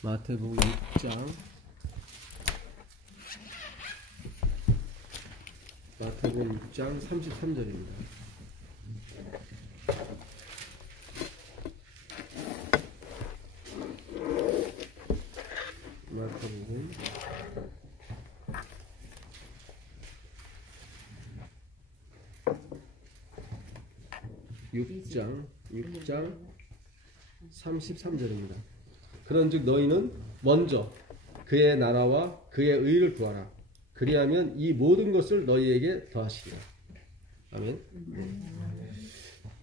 마태복음 6장 마태복음 6장 33절입니다. 마태복음 6장 33절입니다. 그런즉 너희는 먼저 그의 나라와 그의 의를 구하라. 그리하면 이 모든 것을 너희에게 더하시리라. 아멘.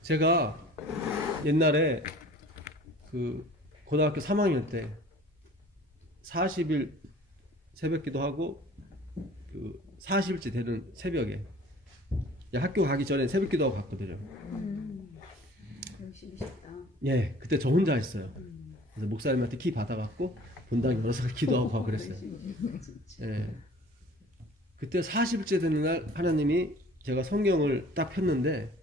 제가 옛날에 그 고등학교 3학년 때 40일 새벽기도 하고 그 40일째 되는 새벽에 학교 가기 전에 새벽기도 하고 갔거든요. 열심히 했다. 예, 그때 저 혼자 했어요. 그래서 목사님한테 키 받아갖고 본당 열어서 기도하고 가고 그랬어요. 예. 그때 40일째 되는 날 하나님이 제가 성경을 딱 폈는데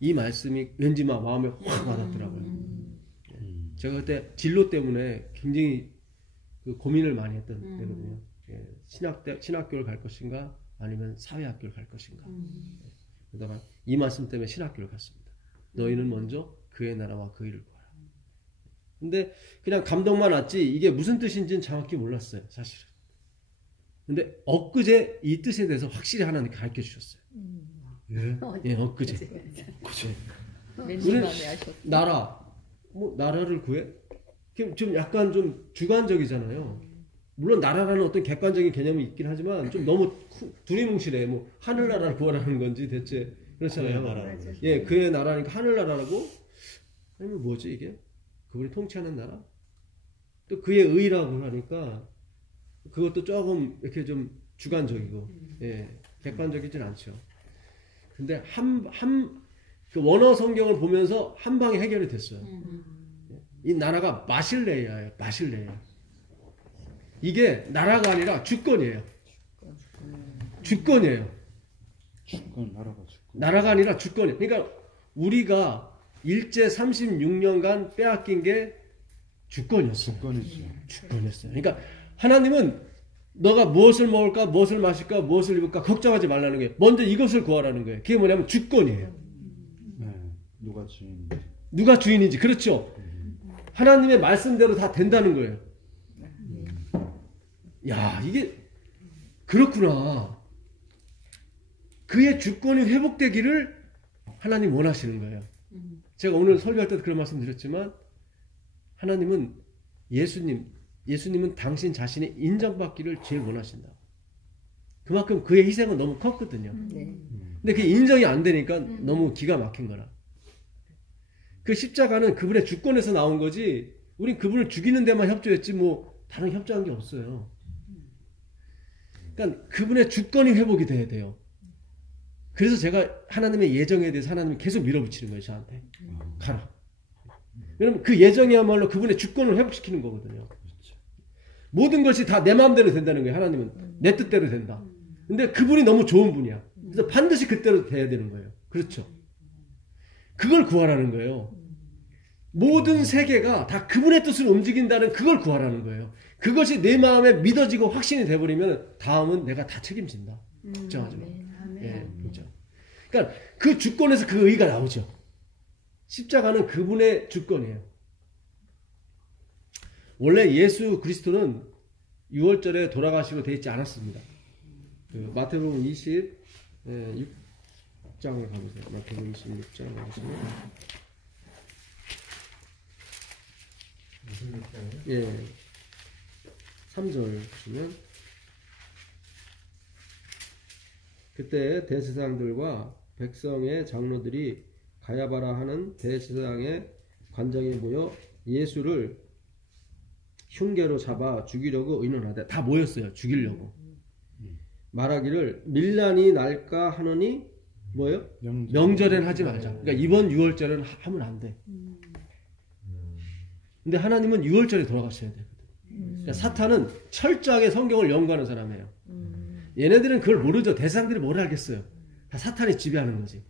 이 말씀이 왠지 막 마음에 확 와닿더라고요. 제가 그때 진로 때문에 굉장히 그 고민을 많이 했던 때거든요. 예. 신학교를 갈 것인가 아니면 사회학교를 갈 것인가. 그러다가 이 말씀 때문에 신학교를 갔습니다. 너희는 먼저 그의 나라와 그 일을 구하라. 근데 그냥 감동만 왔지 이게 무슨 뜻인지는 정확히 몰랐어요, 사실은. 근데 엊그제 이 뜻에 대해서 확실히 하나님 가르쳐 주셨어요. 예, 엊그제. 왠지 마음에 하셨다. 나라를 구해? 좀 약간 좀 주관적이잖아요. 물론 나라라는 어떤 객관적인 개념이 있긴 하지만 좀 너무 두리뭉실해. 뭐 하늘나라를 구하라는 건지 대체 그렇잖아요. 예, 그의 나라니까 하늘나라라고? 아니면 뭐지 이게? 그분이 통치하는 나라? 또 그의 의라고 하니까 그것도 조금 이렇게 좀 주관적이고, 예, 객관적이진 않죠. 근데 그 원어 성경을 보면서 한 방에 해결이 됐어요. 이 나라가 마실레야예요. 마실레야. 이게 나라가 아니라 주권이에요. 주권이에요. 나라가 아니라 주권이에요. 그러니까 우리가 일제 36년간 빼앗긴 게 주권이었어요. 주권이었어요. 그러니까 하나님은 너가 무엇을 먹을까, 무엇을 마실까, 무엇을 입을까 걱정하지 말라는 거예요. 먼저 이것을 구하라는 거예요. 그게 뭐냐면 주권이에요. 네, 누가 주인인지. 그렇죠. 하나님의 말씀대로 다 된다는 거예요. 야, 이게 그렇구나. 그의 주권이 회복되기를 하나님 원하시는 거예요. 제가 오늘 설교할 때도 그런 말씀 드렸지만 하나님은 예수님은 당신 자신이 인정받기를 제일 원하신다. 그만큼 그의 희생은 너무 컸거든요. 근데 그게 인정이 안 되니까 너무 기가 막힌 거라. 그 십자가는 그분의 주권에서 나온 거지 우린 그분을 죽이는 데만 협조했지 뭐 다른 협조한 게 없어요. 그러니까 그분의 주권이 회복이 돼야 돼요. 그래서 제가 하나님의 예정에 대해서 하나님이 계속 밀어붙이는 거예요. 저한테. 가라. 왜냐면 그 예정이야말로 그분의 주권을 회복시키는 거거든요. 모든 것이 다 내 마음대로 된다는 거예요. 하나님은 내 뜻대로 된다. 근데 그분이 너무 좋은 분이야. 그래서 반드시 그때로 돼야 되는 거예요. 그렇죠. 그걸 구하라는 거예요. 모든 세계가 다 그분의 뜻으로 움직인다는 그걸 구하라는 거예요. 그것이 내 마음에 믿어지고 확신이 돼버리면 다음은 내가 다 책임진다. 걱정하지 마. 예, 그렇죠. 그러니까 그 주권에서 그 의가 나오죠. 십자가는 그분의 주권이에요. 원래 예수 그리스도는 6월절에 돌아가시고 되어 있지 않았습니다. 그 마태복음 26장을 가보세요. 마태복음 26장 가보시면 예, 3절 보시면 그때 대제사장들과 백성의 장로들이 가야바라 하는 대제사장의 관장에 모여 예수를 흉계로 잡아 죽이려고 의논하되 다 모였어요. 죽이려고. 말하기를 밀란이 날까 하노니 뭐예요? 명절엔 하지 말자. 그러니까 이번 6월절은 하면 안 돼. 근데 하나님은 6월절에 돌아가셔야 되거든. 그러니까 사탄은 철저하게 성경을 연구하는 사람이에요. 얘네들은 그걸 모르죠. 대상들이 뭘 알겠어요. 다 사탄이 지배하는 거지.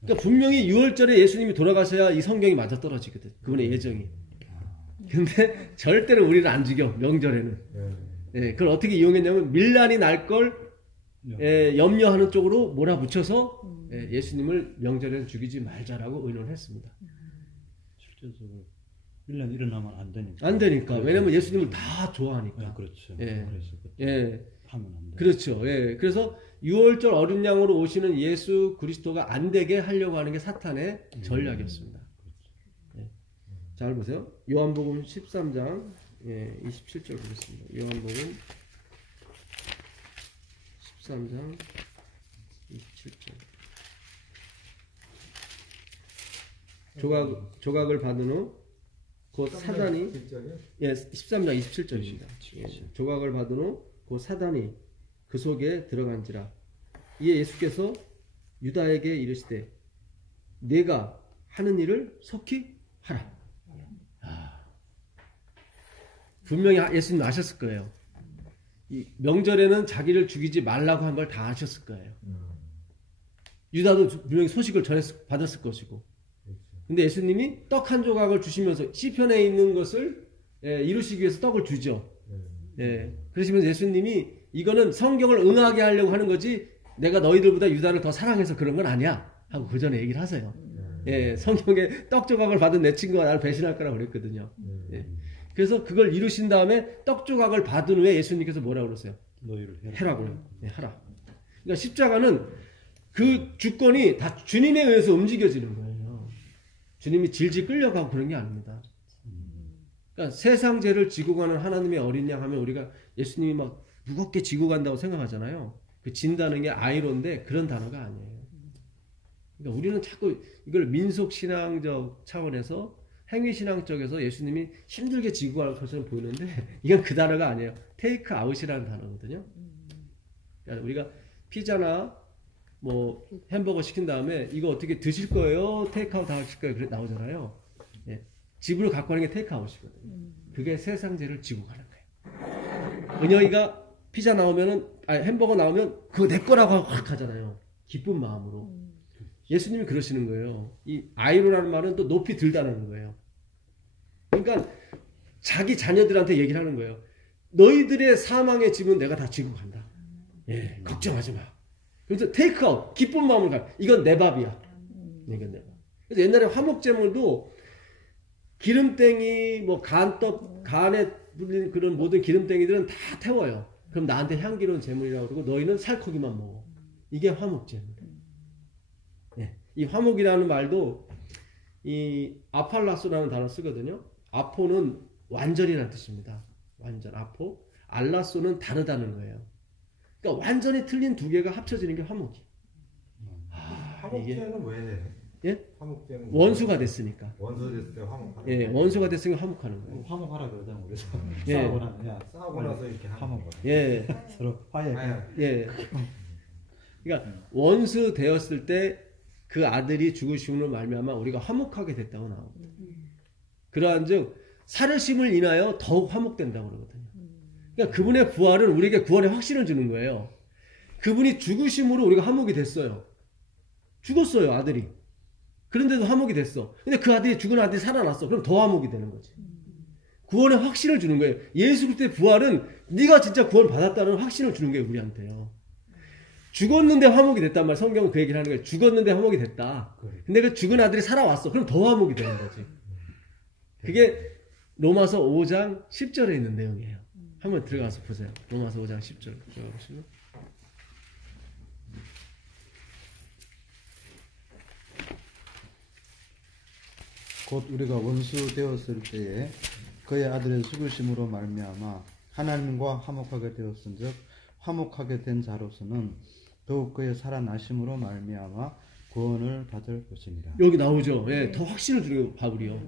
그러니까 분명히 6월절에 예수님이 돌아가셔야 이 성경이 맞아떨어지거든. 그분의 예정이. 근데 절대로 우리를 안 죽여, 명절에는. 예, 그걸 어떻게 이용했냐면 밀란이 날 걸 염려하는 쪽으로 몰아붙여서 예수님을 명절에는 죽이지 말자라고 의논을 했습니다. 실제적으로 밀란이 일어나면 안 되니까. 안 되니까. 왜냐면 예수님을 다 좋아하니까. 그렇죠. 예. 그래서 예. 하면 안 돼. 그렇죠. 예. 그래서 6월절 어린 양으로 오시는 예수 그리스도가 안 되게 하려고 하는 게 사탄의 전략이었습니다. 예. 잘 보세요. 요한복음 13장 27절 보겠습니다. 요한복음 13장 27절. 조각을 받은 후 곧 사단이 13장 27절입니다. 조각을 받은 후 곧 사단이 그 속에 들어간지라. 이에 예수께서 유다에게 이르시되 내가 하는 일을 속히 하라. 분명히 예수님 아셨을 거예요. 이 명절에는 자기를 죽이지 말라고 한 걸 다 아셨을 거예요. 유다도 분명히 소식을 받았을 것이고. 근데 예수님이 떡 한 조각을 주시면서 시편에 있는 것을 이루시기 위해서 떡을 주죠. 그러시면서 예수님이 이거는 성경을 응하게 하려고 하는 거지 내가 너희들보다 유다를 더 사랑해서 그런 건 아니야 하고 그 전에 얘기를 하세요. 성경에 떡 조각을 받은 내 친구가 나를 배신할 거라고 그랬거든요. 그래서 그걸 이루신 다음에 떡 조각을 받은 후에 예수님께서 뭐라고 그러세요? 너희를 해라고요. 하라. 그러니까 십자가는 그 주권이 다 주님에 의해서 움직여지는 거예요. 주님이 질질 끌려가고 그런 게 아닙니다. 그러니까 세상 죄를 지고 가는 하나님의 어린 양 하면 우리가 예수님이 막 무겁게 지고 간다고 생각하잖아요. 그 진다는 게 아이로인데 그런 단어가 아니에요. 그러니까 우리는 자꾸 이걸 민속신앙적 차원에서 행위신앙 쪽에서 예수님이 힘들게 지고 갈 것처럼 보이는데 이건 그 단어가 아니에요. 테이크 아웃이라는 단어거든요. 그러니까 우리가 피자나 뭐 햄버거 시킨 다음에 이거 어떻게 드실 거예요? 테이크아웃 하실 거예요? 그래 나오잖아요. 집으로 갖고 가는 게 테이크아웃이거든요. 그게 세상 죄를 지고 가는 거예요. 은영이가 피자 나오면은 햄버거 나오면 그거 내 거라고 확 하잖아요. 기쁜 마음으로. 예수님이 그러시는 거예요. 이 아이로라는 말은 또 높이 들다는 거예요. 그러니까 자기 자녀들한테 얘기를 하는 거예요. 너희들의 사망의 짐은 내가 다 지고 간다. 걱정하지 마. 그래서 테이크아웃, 기쁜 마음을 가. 이건 내 밥이야. 이건 내 밥. 그래서 옛날에 화목제물도 기름땡이, 뭐 간떡, 간에 불린 그런 모든 기름땡이들은 다 태워요. 그럼 나한테 향기로운 제물이라고 그러고 너희는 살코기만 먹어. 이게 화목제물. 이 화목이라는 말도 이 아팔라소라는 단어 쓰거든요. 아포는 완전이라는 뜻입니다. 완전 아포. 알라소는 다르다는 거예요. 그러니까 완전히 틀린 두 개가 합쳐지는 게 화목이. 화목제는 왜? 예? 화목제는 원수가 됐으니까. 원수 됐을 때 화목하는. 원수가 됐으니까 화목하는 거예요. 화목하라 그러잖아. 그래서 예. 싸우고 나면 싸우고 나서 이렇게 화목. 서로 화해. 그러니까 원수 되었을 때 그 아들이 죽으심으로 말미암아 우리가 화목하게 됐다고 나옵니다. 그러한즉 살으심을 인하여 더욱 화목된다고 그러거든요. 그러니까 그분의 부활은 우리에게 구원의 확신을 주는 거예요. 그분이 죽으심으로 우리가 화목이 됐어요. 죽었어요, 아들이. 그런데도 화목이 됐어. 근데 그 아들이 죽은 아들이 살아났어. 그럼 더 화목이 되는 거지. 구원의 확신을 주는 거예요. 예수 그리스도의 부활은 네가 진짜 구원 받았다는 확신을 주는 거예요, 우리한테요. 죽었는데 화목이 됐단 말이야. 성경은 그 얘기를 하는 거예요. 죽었는데 화목이 됐다. 근데 그 죽은 아들이 살아왔어. 그럼 더 화목이 되는 거지. 그게 로마서 5장 10절에 있는 내용이에요. 한번 들어가서 보세요. 로마서 5장 10절 들어가보시면. 곧 우리가 원수 되었을 때에 그의 아들의 죽으심으로 말미암아 하나님과 화목하게 되었은즉 화목하게 된 자로서는 더욱 그의 살아나심으로 말미암아 구원을 받을 것입니다. 여기 나오죠. 더 확신을 주는 거예요, 바울이요.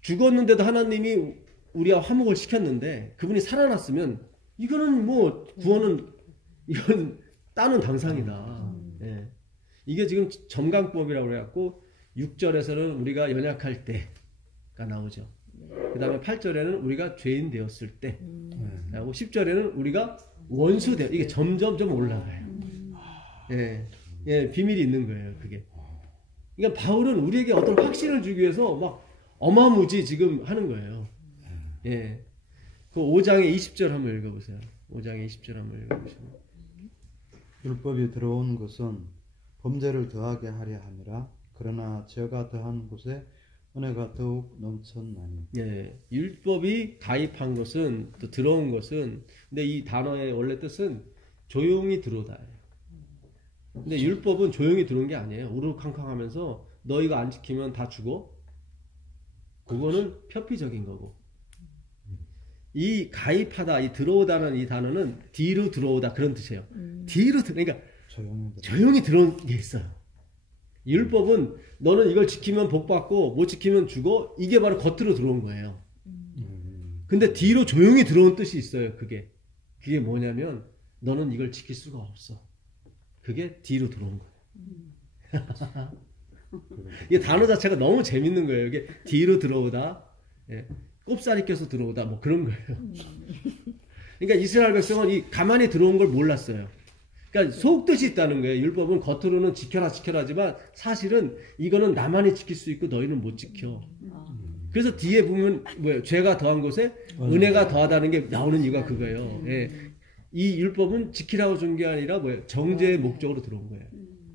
죽었는데도 하나님이 우리와 화목을 시켰는데 그분이 살아났으면 이거는 뭐 구원은 이건 따는 당상이다. 이게 지금 점강법이라고 그래갖고 6절에서는 우리가 연약할 때가 나오죠. 그 다음에 8절에는 우리가 죄인 되었을 때, 그리고 10절에는 우리가 원수 되어, 이게 점점점 올라가요. 비밀이 있는 거예요, 그게. 그러니까 바울은 우리에게 어떤 확신을 주기 위해서 막 어마무지 지금 하는 거예요. 예. 그 5장의 20절 한번 읽어보세요. 5장의 20절 한번 읽어보시면. 율법이 들어온 것은 범죄를 더하게 하려 함이라. 그러나 죄가 더한 곳에 은혜가 더욱 넘쳤나니. 예. 율법이 가입한 것은, 또 들어온 것은, 근데 이 단어의 원래 뜻은 조용히 들어오다예요. 근데 율법은 조용히 들어온 게 아니에요. 우르르캉캉하면서 너 이거 안 지키면 다 죽어. 그거는 표피적인 거고. 이 가입하다, 이 들어오다는 이 단어는 뒤로 들어오다 그런 뜻이에요. 뒤로 그러니까 조용히 들어온 게 있어요. 율법은 너는 이걸 지키면 복 받고 못 지키면 죽어. 이게 바로 겉으로 들어온 거예요. 근데 뒤로 조용히 들어온 뜻이 있어요. 그게 뭐냐면 너는 이걸 지킬 수가 없어. 그게 뒤로 들어온 거예요. 이게 단어 자체가 너무 재밌는 거예요. 이게 뒤로 들어오다, 예, 꼽사리 껴서 들어오다, 뭐 그런 거예요. 그러니까 이스라엘 백성은 이 가만히 들어온 걸 몰랐어요. 그러니까 속뜻이 있다는 거예요. 율법은 겉으로는 지켜라 하지만 사실은 이거는 나만이 지킬 수 있고 너희는 못 지켜. 그래서 뒤에 보면 뭐예요? 죄가 더한 곳에 은혜가 더하다는 게 나오는 이유가 그거예요. 예. 이 율법은 지키라고 준 게 아니라 뭐예요? 정죄의 목적으로 들어온 거예요.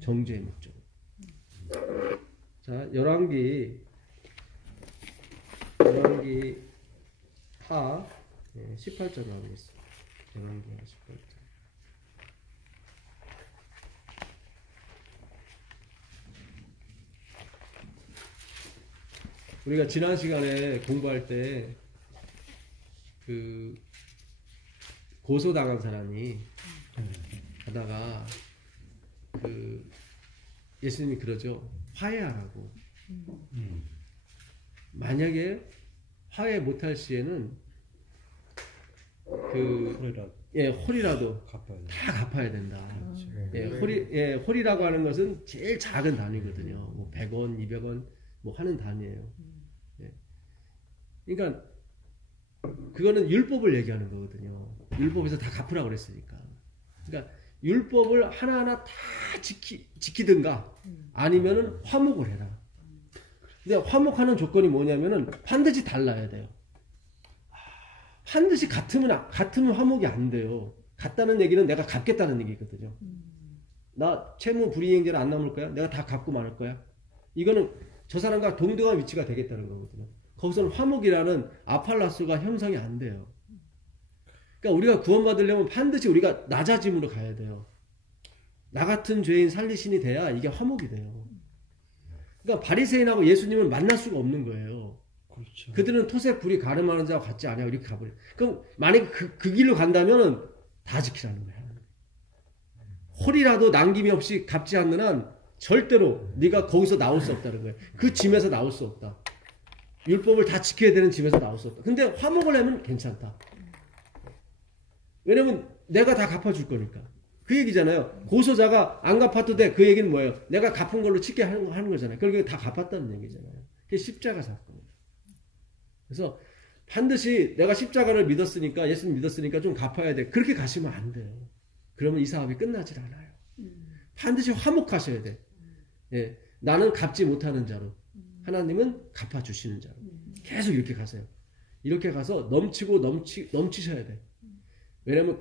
정죄의 목적. 자, 열왕기 하 18절 나오겠습니다. 열왕기 하 18절. 우리가 지난 시간에 공부할 때 그 고소당한 사람이 하다가 그 예수님이 그러죠. 화해하라고. 만약에 화해 못할 시에는 홀이라도 다 갚아야 된다. 홀이라고 하는 것은 제일 작은 단위거든요. 뭐 100원, 200원 뭐 하는 단위예요. 그러니까 그거는 율법을 얘기하는 거거든요. 율법에서 다 갚으라고 그랬으니까. 그러니까 율법을 하나하나 다 지키든가 아니면은 화목을 해라. 근데 화목하는 조건이 뭐냐면은 반드시 달라야 돼요. 반드시 같으면 화목이 안 돼요. 같다는 얘기는 내가 갚겠다는 얘기거든요. 나 채무 불이행죄를 안 남을 거야? 내가 다 갚고 말을 거야? 이거는 저 사람과 동등한 위치가 되겠다는 거거든요. 거기서는 화목이라는 아팔라스가 형성이 안 돼요. 그러니까 우리가 구원받으려면 반드시 우리가 낮아짐으로 가야 돼요. 나 같은 죄인 살리신이 돼야 이게 화목이 돼요. 그러니까 바리새인하고 예수님을 만날 수가 없는 거예요. 그렇죠. 그들은 토색 불이 가늠하는 자와 같지 않아요. 이렇게 가버려. 그럼 만약에 그 길로 간다면은 다 지키라는 거야. 홀이라도 남김이 없이 갚지 않는 한 절대로 네가 거기서 나올 수 없다는 거예요. 그 짐에서 나올 수 없다. 율법을 다 지켜야 되는 짐에서 나올 수 없다. 근데 화목을 하면 괜찮다. 왜냐면 내가 다 갚아줄 거니까. 그 얘기잖아요. 고소자가 안 갚아도 돼. 그 얘기는 뭐예요? 내가 갚은 걸로 칠게 하는 거잖아요. 그러니까 다 갚았다는 얘기잖아요. 그게 십자가 사건이에요. 그래서 반드시 내가 십자가를 믿었으니까, 예수님 믿었으니까 좀 갚아야 돼. 그렇게 가시면 안 돼요. 그러면 이 사업이 끝나질 않아요. 반드시 화목하셔야 돼. 예, 나는 갚지 못하는 자로, 하나님은 갚아주시는 자로. 계속 이렇게 가세요. 이렇게 가서 넘치셔야 돼. 왜냐면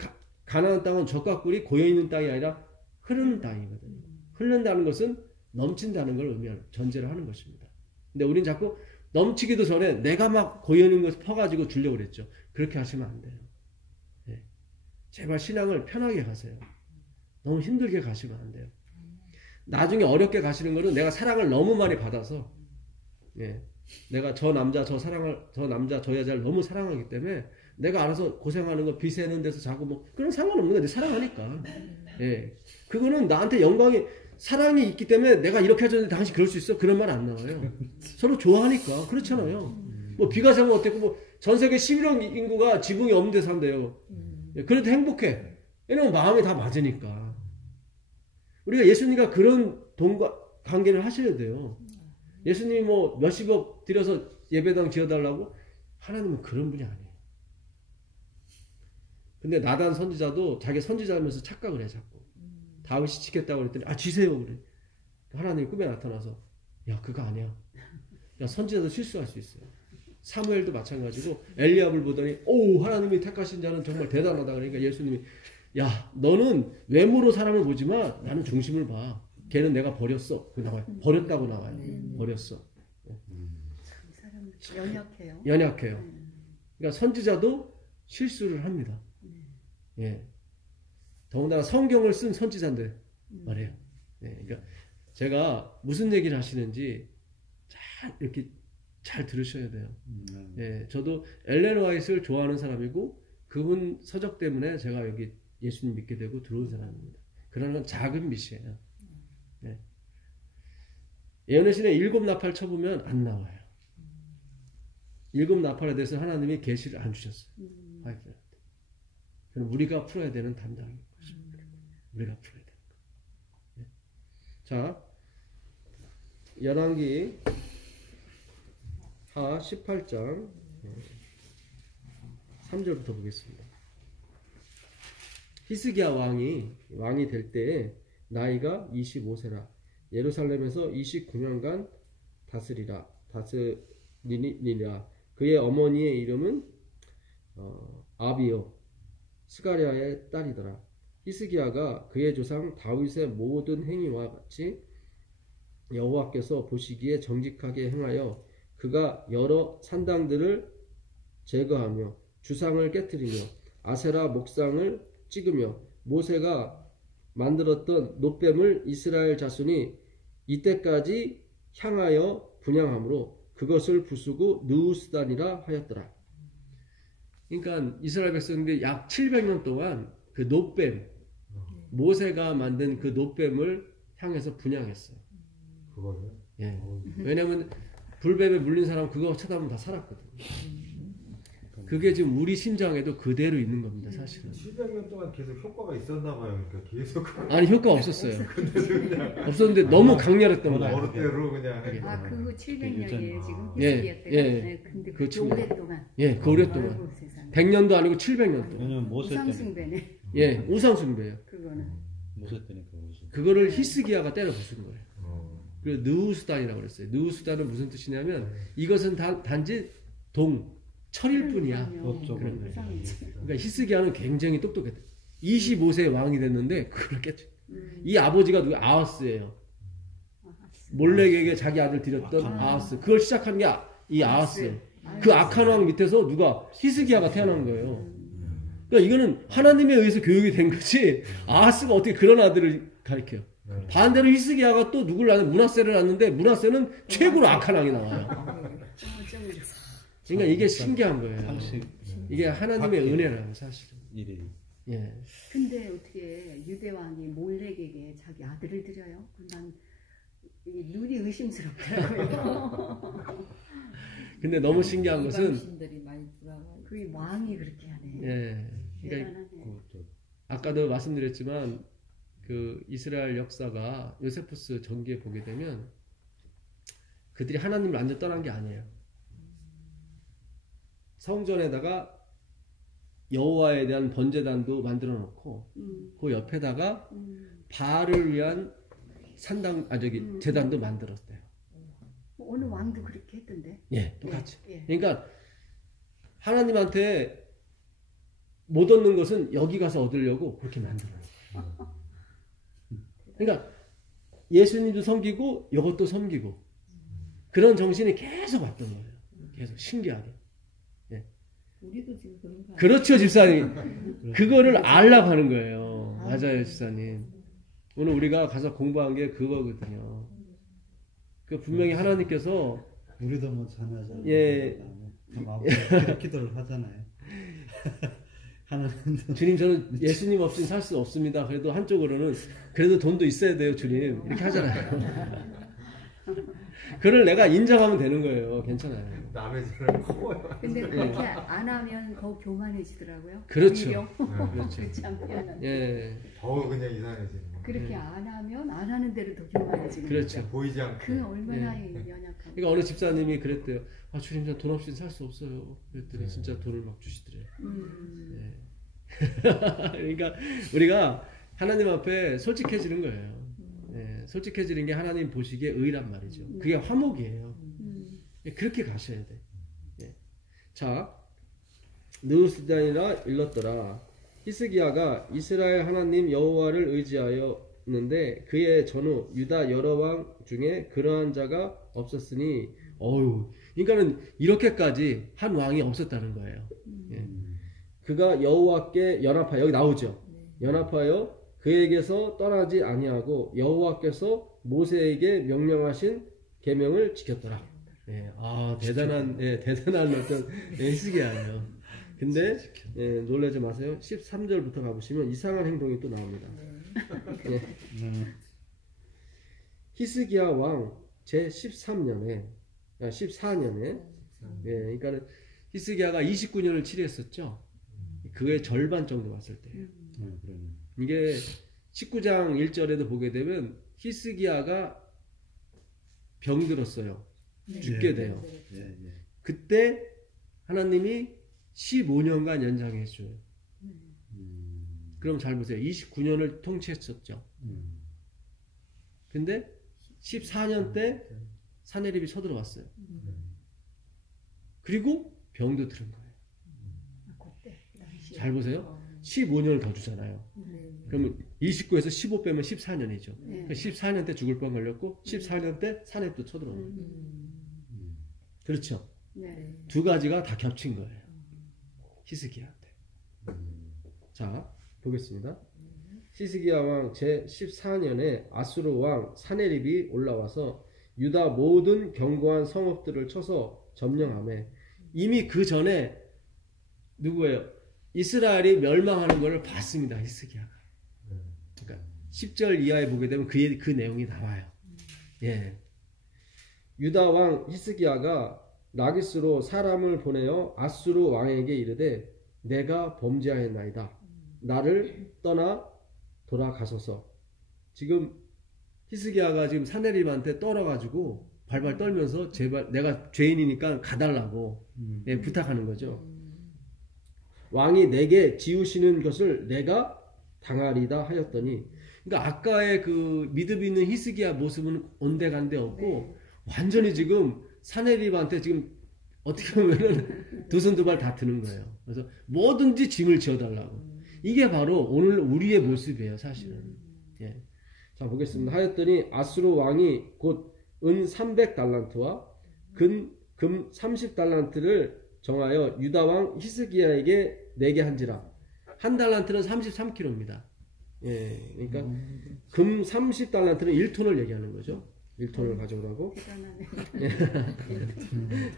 가나안 땅은 젖과 꿀이 고여있는 땅이 아니라 흐르는 땅이거든요. 흐른다는 것은 넘친다는 걸 의미하는, 전제를 하는 것입니다. 근데 우린 자꾸 넘치기도 전에 내가 막 고여있는 것을 퍼가지고 주려고 그랬죠. 그렇게 하시면 안 돼요. 예. 제발 신앙을 편하게 가세요. 너무 힘들게 가시면 안 돼요. 나중에 어렵게 가시는 거는 내가 사랑을 너무 많이 받아서, 예, 내가 저 남자 저 여자를 너무 사랑하기 때문에 내가 알아서 고생하는 거 비세는 데서 자고 뭐 그런 상관없는 거야. 내 사랑하니까. 예, 그거는 나한테 영광이, 사랑이 있기 때문에 내가 이렇게 해줬는데 당신 그럴 수 있어? 그런 말 안 나와요. 서로 좋아하니까. 그렇잖아요. 뭐 비가 자면 어땠고, 뭐 전 세계 11억 인구가 지붕이 없는 데 산대요. 예, 그래도 행복해. 왜냐면 마음이 다 맞으니까. 우리가 예수님과 그런 관계를 하셔야 돼요. 예수님이 뭐 몇십억 들여서 예배당 지어달라고? 하나님은 그런 분이 아니에요. 근데 나단 선지자도 자기 선지자면서 착각을 해, 자꾸. 다윗이 지켰다고 그랬더니, 아, 지세요. 그래. 하나님이 꿈에 나타나서, 야, 그거 아니야. 그러니까 선지자도 실수할 수 있어요. 사무엘도 마찬가지로 엘리압을 보더니 오 하나님이 택하신 자는 정말 대단하다. 그러니까 예수님이 야 너는 외모로 사람을 보지만 나는 중심을 봐. 걔는 내가 버렸어. 그 나와요. 버렸다고 나와요. 버렸어. 이 사람 연약해요. 연약해요. 그러니까 선지자도 실수를 합니다. 예. 더군다나 성경을 쓴 선지자인데 말이에요. 예. 그러니까 제가 무슨 얘기를 하시는지 잘 이렇게 잘 들으셔야 돼요. 예. 저도 엘렌 화이트를 좋아하는 사람이고 그분 서적 때문에 제가 여기 예수님 믿게 되고 들어온 사람입니다. 그러는 건 작은 빛이에요. 예. 예언의 신에 7 나팔 쳐보면 안 나와요. 7 나팔에 대해서 하나님이 계시를 안 주셨어요. 화이트한테. 그럼 우리가 풀어야 되는 담당인 것입니다. 우리가 풀어야 되는 거. 예. 자, 열왕기 하 18장 3절부터 보겠습니다. 히스기야 왕이 될 때에 나이가 25세라. 예루살렘에서 29년간 다스리라. 그의 어머니의 이름은 아비요 스가랴의 딸이더라. 히스기야가 그의 조상 다윗의 모든 행위와 같이 여호와께서 보시기에 정직하게 행하여 그가 여러 산당들을 제거하며 주상을 깨뜨리며 아세라 목상을 찍으며 모세가 만들었던 놋뱀을 이스라엘 자손이 이때까지 향하여 분향함으로 그것을 부수고 느우스단이라 하였더라. 그러니까 이스라엘 백성들이 약 700년 동안 그 놋뱀 모세가 만든 그 놋뱀을 향해서 분향했어요. 그거요? 예. 왜냐하면 불뱀에 물린 사람 그거 쳐다보면 다 살았거든요. 그게 지금 우리 심장에도 그대로 있는 겁니다, 사실은. 700년 동안 계속 효과가 있었나 봐요. 그러니까 계속 아니 효과 없었어요. 없었는데 너무 강렬했던 거예요. 머릿대로 그냥. 그 후 700년이에요 지금 예, 히스기야 때가. 예. 네, 근데 그 그 오랫동안. 예, 그 오랫동안. 아이고, 세상에. 100년도 아니고 700년 동안. 왜냐면 모세 때니까. 우상숭배네. 예, 우상숭배예요. 그거는. 모세 때니까 모세. 그거를 히스기야가 때려 부순 거예요. 어. 그리고 느우수단이라고 그랬어요. 느우수단은 무슨 뜻이냐면 네. 이것은 단지 철일 뿐이야. 어쩌고. 그런 거예요. 우상이지. 그러니까 히스기야는 굉장히 똑똑했대. 25세에 왕이 됐는데 그걸 깼죠. 이 아버지가 누가 아하스예요. 몰렉에게 자기 아들 드렸던 아하스. 그걸 시작한 게 이 아하스. 그 악한 왕 밑에서 누가 히스기야가 태어난 거예요. 그러니까 이거는 하나님에 의해서 교육이 된 거지. 아하스가 어떻게 그런 아들을 가르쳐요. 반대로 히스기야가 또 누굴 낳는 문하세를 낳는데 문하세는 최고로 악한 왕이 나와요. 그러니까 이게 신기한 거예요. 상식 이게 하나님의 은혜라는 사실은. 일이. 예. 근데 어떻게 유대 왕이 몰렉에게 자기 아들을 드려요? 난 눈이 의심스럽더라고요. 근데 너무 신기한 것은 신들이 많이 돌아가요. 그 왕이 그렇게 하네. 예. 그러니까 대단하네. 그것도 아까도 말씀드렸지만 그 이스라엘 역사가 요세푸스 전기에 보게 되면 그들이 하나님을 완전 떠난 게 아니에요. 성전에다가 여호와에 대한 번제단도 만들어 놓고 그 옆에다가 바알을 위한 제단도 만들었대요. 어느 왕도 그렇게 했던데. 예, 똑같이. 예. 그러니까 하나님한테 못 얻는 것은 여기 가서 얻으려고 그렇게 만들어요. 그러니까 예수님도 섬기고 이것도 섬기고 그런 정신이 계속 왔던 거예요. 계속 신기하게. 예. 우리도 지금 그런 거. 그렇죠, 집사님. 그거를 알라고 하는 거예요. 맞아요, 집사님. 오늘 우리가 가서 공부한 게 그거거든요. 그 분명히 하나님께서 우리도 뭐 자녀잖아요. 예. 기도를 하잖아요. 하나님도 주님 저는 예수님 없이는 살 수 없습니다. 그래도 한쪽으로는 그래도 돈도 있어야 돼요, 주님. 이렇게 하잖아요. 그걸 내가 인정하면 되는 거예요. 괜찮아요. 남의 죄를 퍼워요. 근데 그렇게 안 하면 더 교만해지더라고요. 그렇죠. 오히려. 그렇죠. 그렇지 않면. 예. 더 그냥 이상해지는 거. 그렇게 안 하면 안 하는 대로 더 교만해지는 그렇죠. 거죠. 보이지 않게. 그 얼마나 연약한. 그러니까 어느 집사님이 그랬대요. 아, 주님 저 돈 없이는 살 수 없어요. 그랬더니 진짜 돈을 막 주시더래요. 예. 그러니까 우리가 하나님 앞에 솔직해지는 거예요. 예. 솔직해지는 게 하나님 보시기에 의란 말이죠. 그게 화목이에요. 그렇게 가셔야 돼. 예. 자, 느후스단이라 일렀더라. 히스기야가 이스라엘 하나님 여호와를 의지하였는데 그의 전후 유다 여러 왕 중에 그러한 자가 없었으니 그러니까는 이렇게까지 한 왕이 없었다는 거예요. 예. 그가 여호와께 연합하여 여기 나오죠. 연합하여 그에게서 떠나지 아니하고 여호와께서 모세에게 명령하신 계명을 지켰더라. 예. 대단한 어떤 히스기야예요. 근데 놀라지 마세요. 13절부터 가보시면 이상한 행동이 또 나옵니다. 예. 히스기야 왕 제 14년에 그러니까 히스기야가 29년을 치료했었죠. 그의 절반 정도 왔을 때. 이게 19장 1절에도 보게 되면 히스기야가 병들었어요. 죽게 돼요. 그때 하나님이 15년간 연장해 줘요. 그럼 잘 보세요. 29년을 통치했었죠. 근데 14년 때 사내립이 쳐들어왔어요. 그리고 병도 들은 거예요. 잘 보세요. 15년을 더 주잖아요. 그러면 29에서 15 빼면 14년이죠. 그러니까 14년 때 죽을 뻔 걸렸고 14년 때 사내립도 쳐들어오는 거예요. 그렇죠. 두 가지가 다 겹친 거예요. 히스기야한테. 자, 보겠습니다. 히스기야 왕 제 14년에 아수르 왕 사네립이 올라와서 유다 모든 견고한 성읍들을 쳐서 점령하며 이미 그 전에 누구예요? 이스라엘이 멸망하는 것을 봤습니다. 히스기야가. 그러니까 10절 이하에 보게 되면 그 내용이 나와요. 예. 유다 왕 히스기야가 라기스로 사람을 보내어 아수르 왕에게 이르되 내가 범죄하였나이다. 나를 떠나 돌아가소서. 지금 히스기야가 지금 사네립한테 떨어가지고 발발 떨면서 제발 내가 죄인이니까 가달라고 부탁하는 거죠. 왕이 내게 지우시는 것을 내가 당하리다 하였더니 그러니까 아까의 그 믿음 있는 히스기야 모습은 온데간데 없고 완전히 지금 사네립한테 지금 어떻게 보면은 두 손 두 발 다 드는 거예요. 그래서 뭐든지 짐을 지어달라고. 이게 바로 오늘 우리의 모습이에요, 사실은. 예. 자, 보겠습니다. 하였더니 아수르 왕이 곧 은 300달란트와 금 30달란트를 정하여 유다 왕 히스기야에게 내게 한지라. 한 달란트는 33kg입니다. 예. 그러니까 금 30달란트는 1톤을 얘기하는 거죠. 1톤을 가져오라고.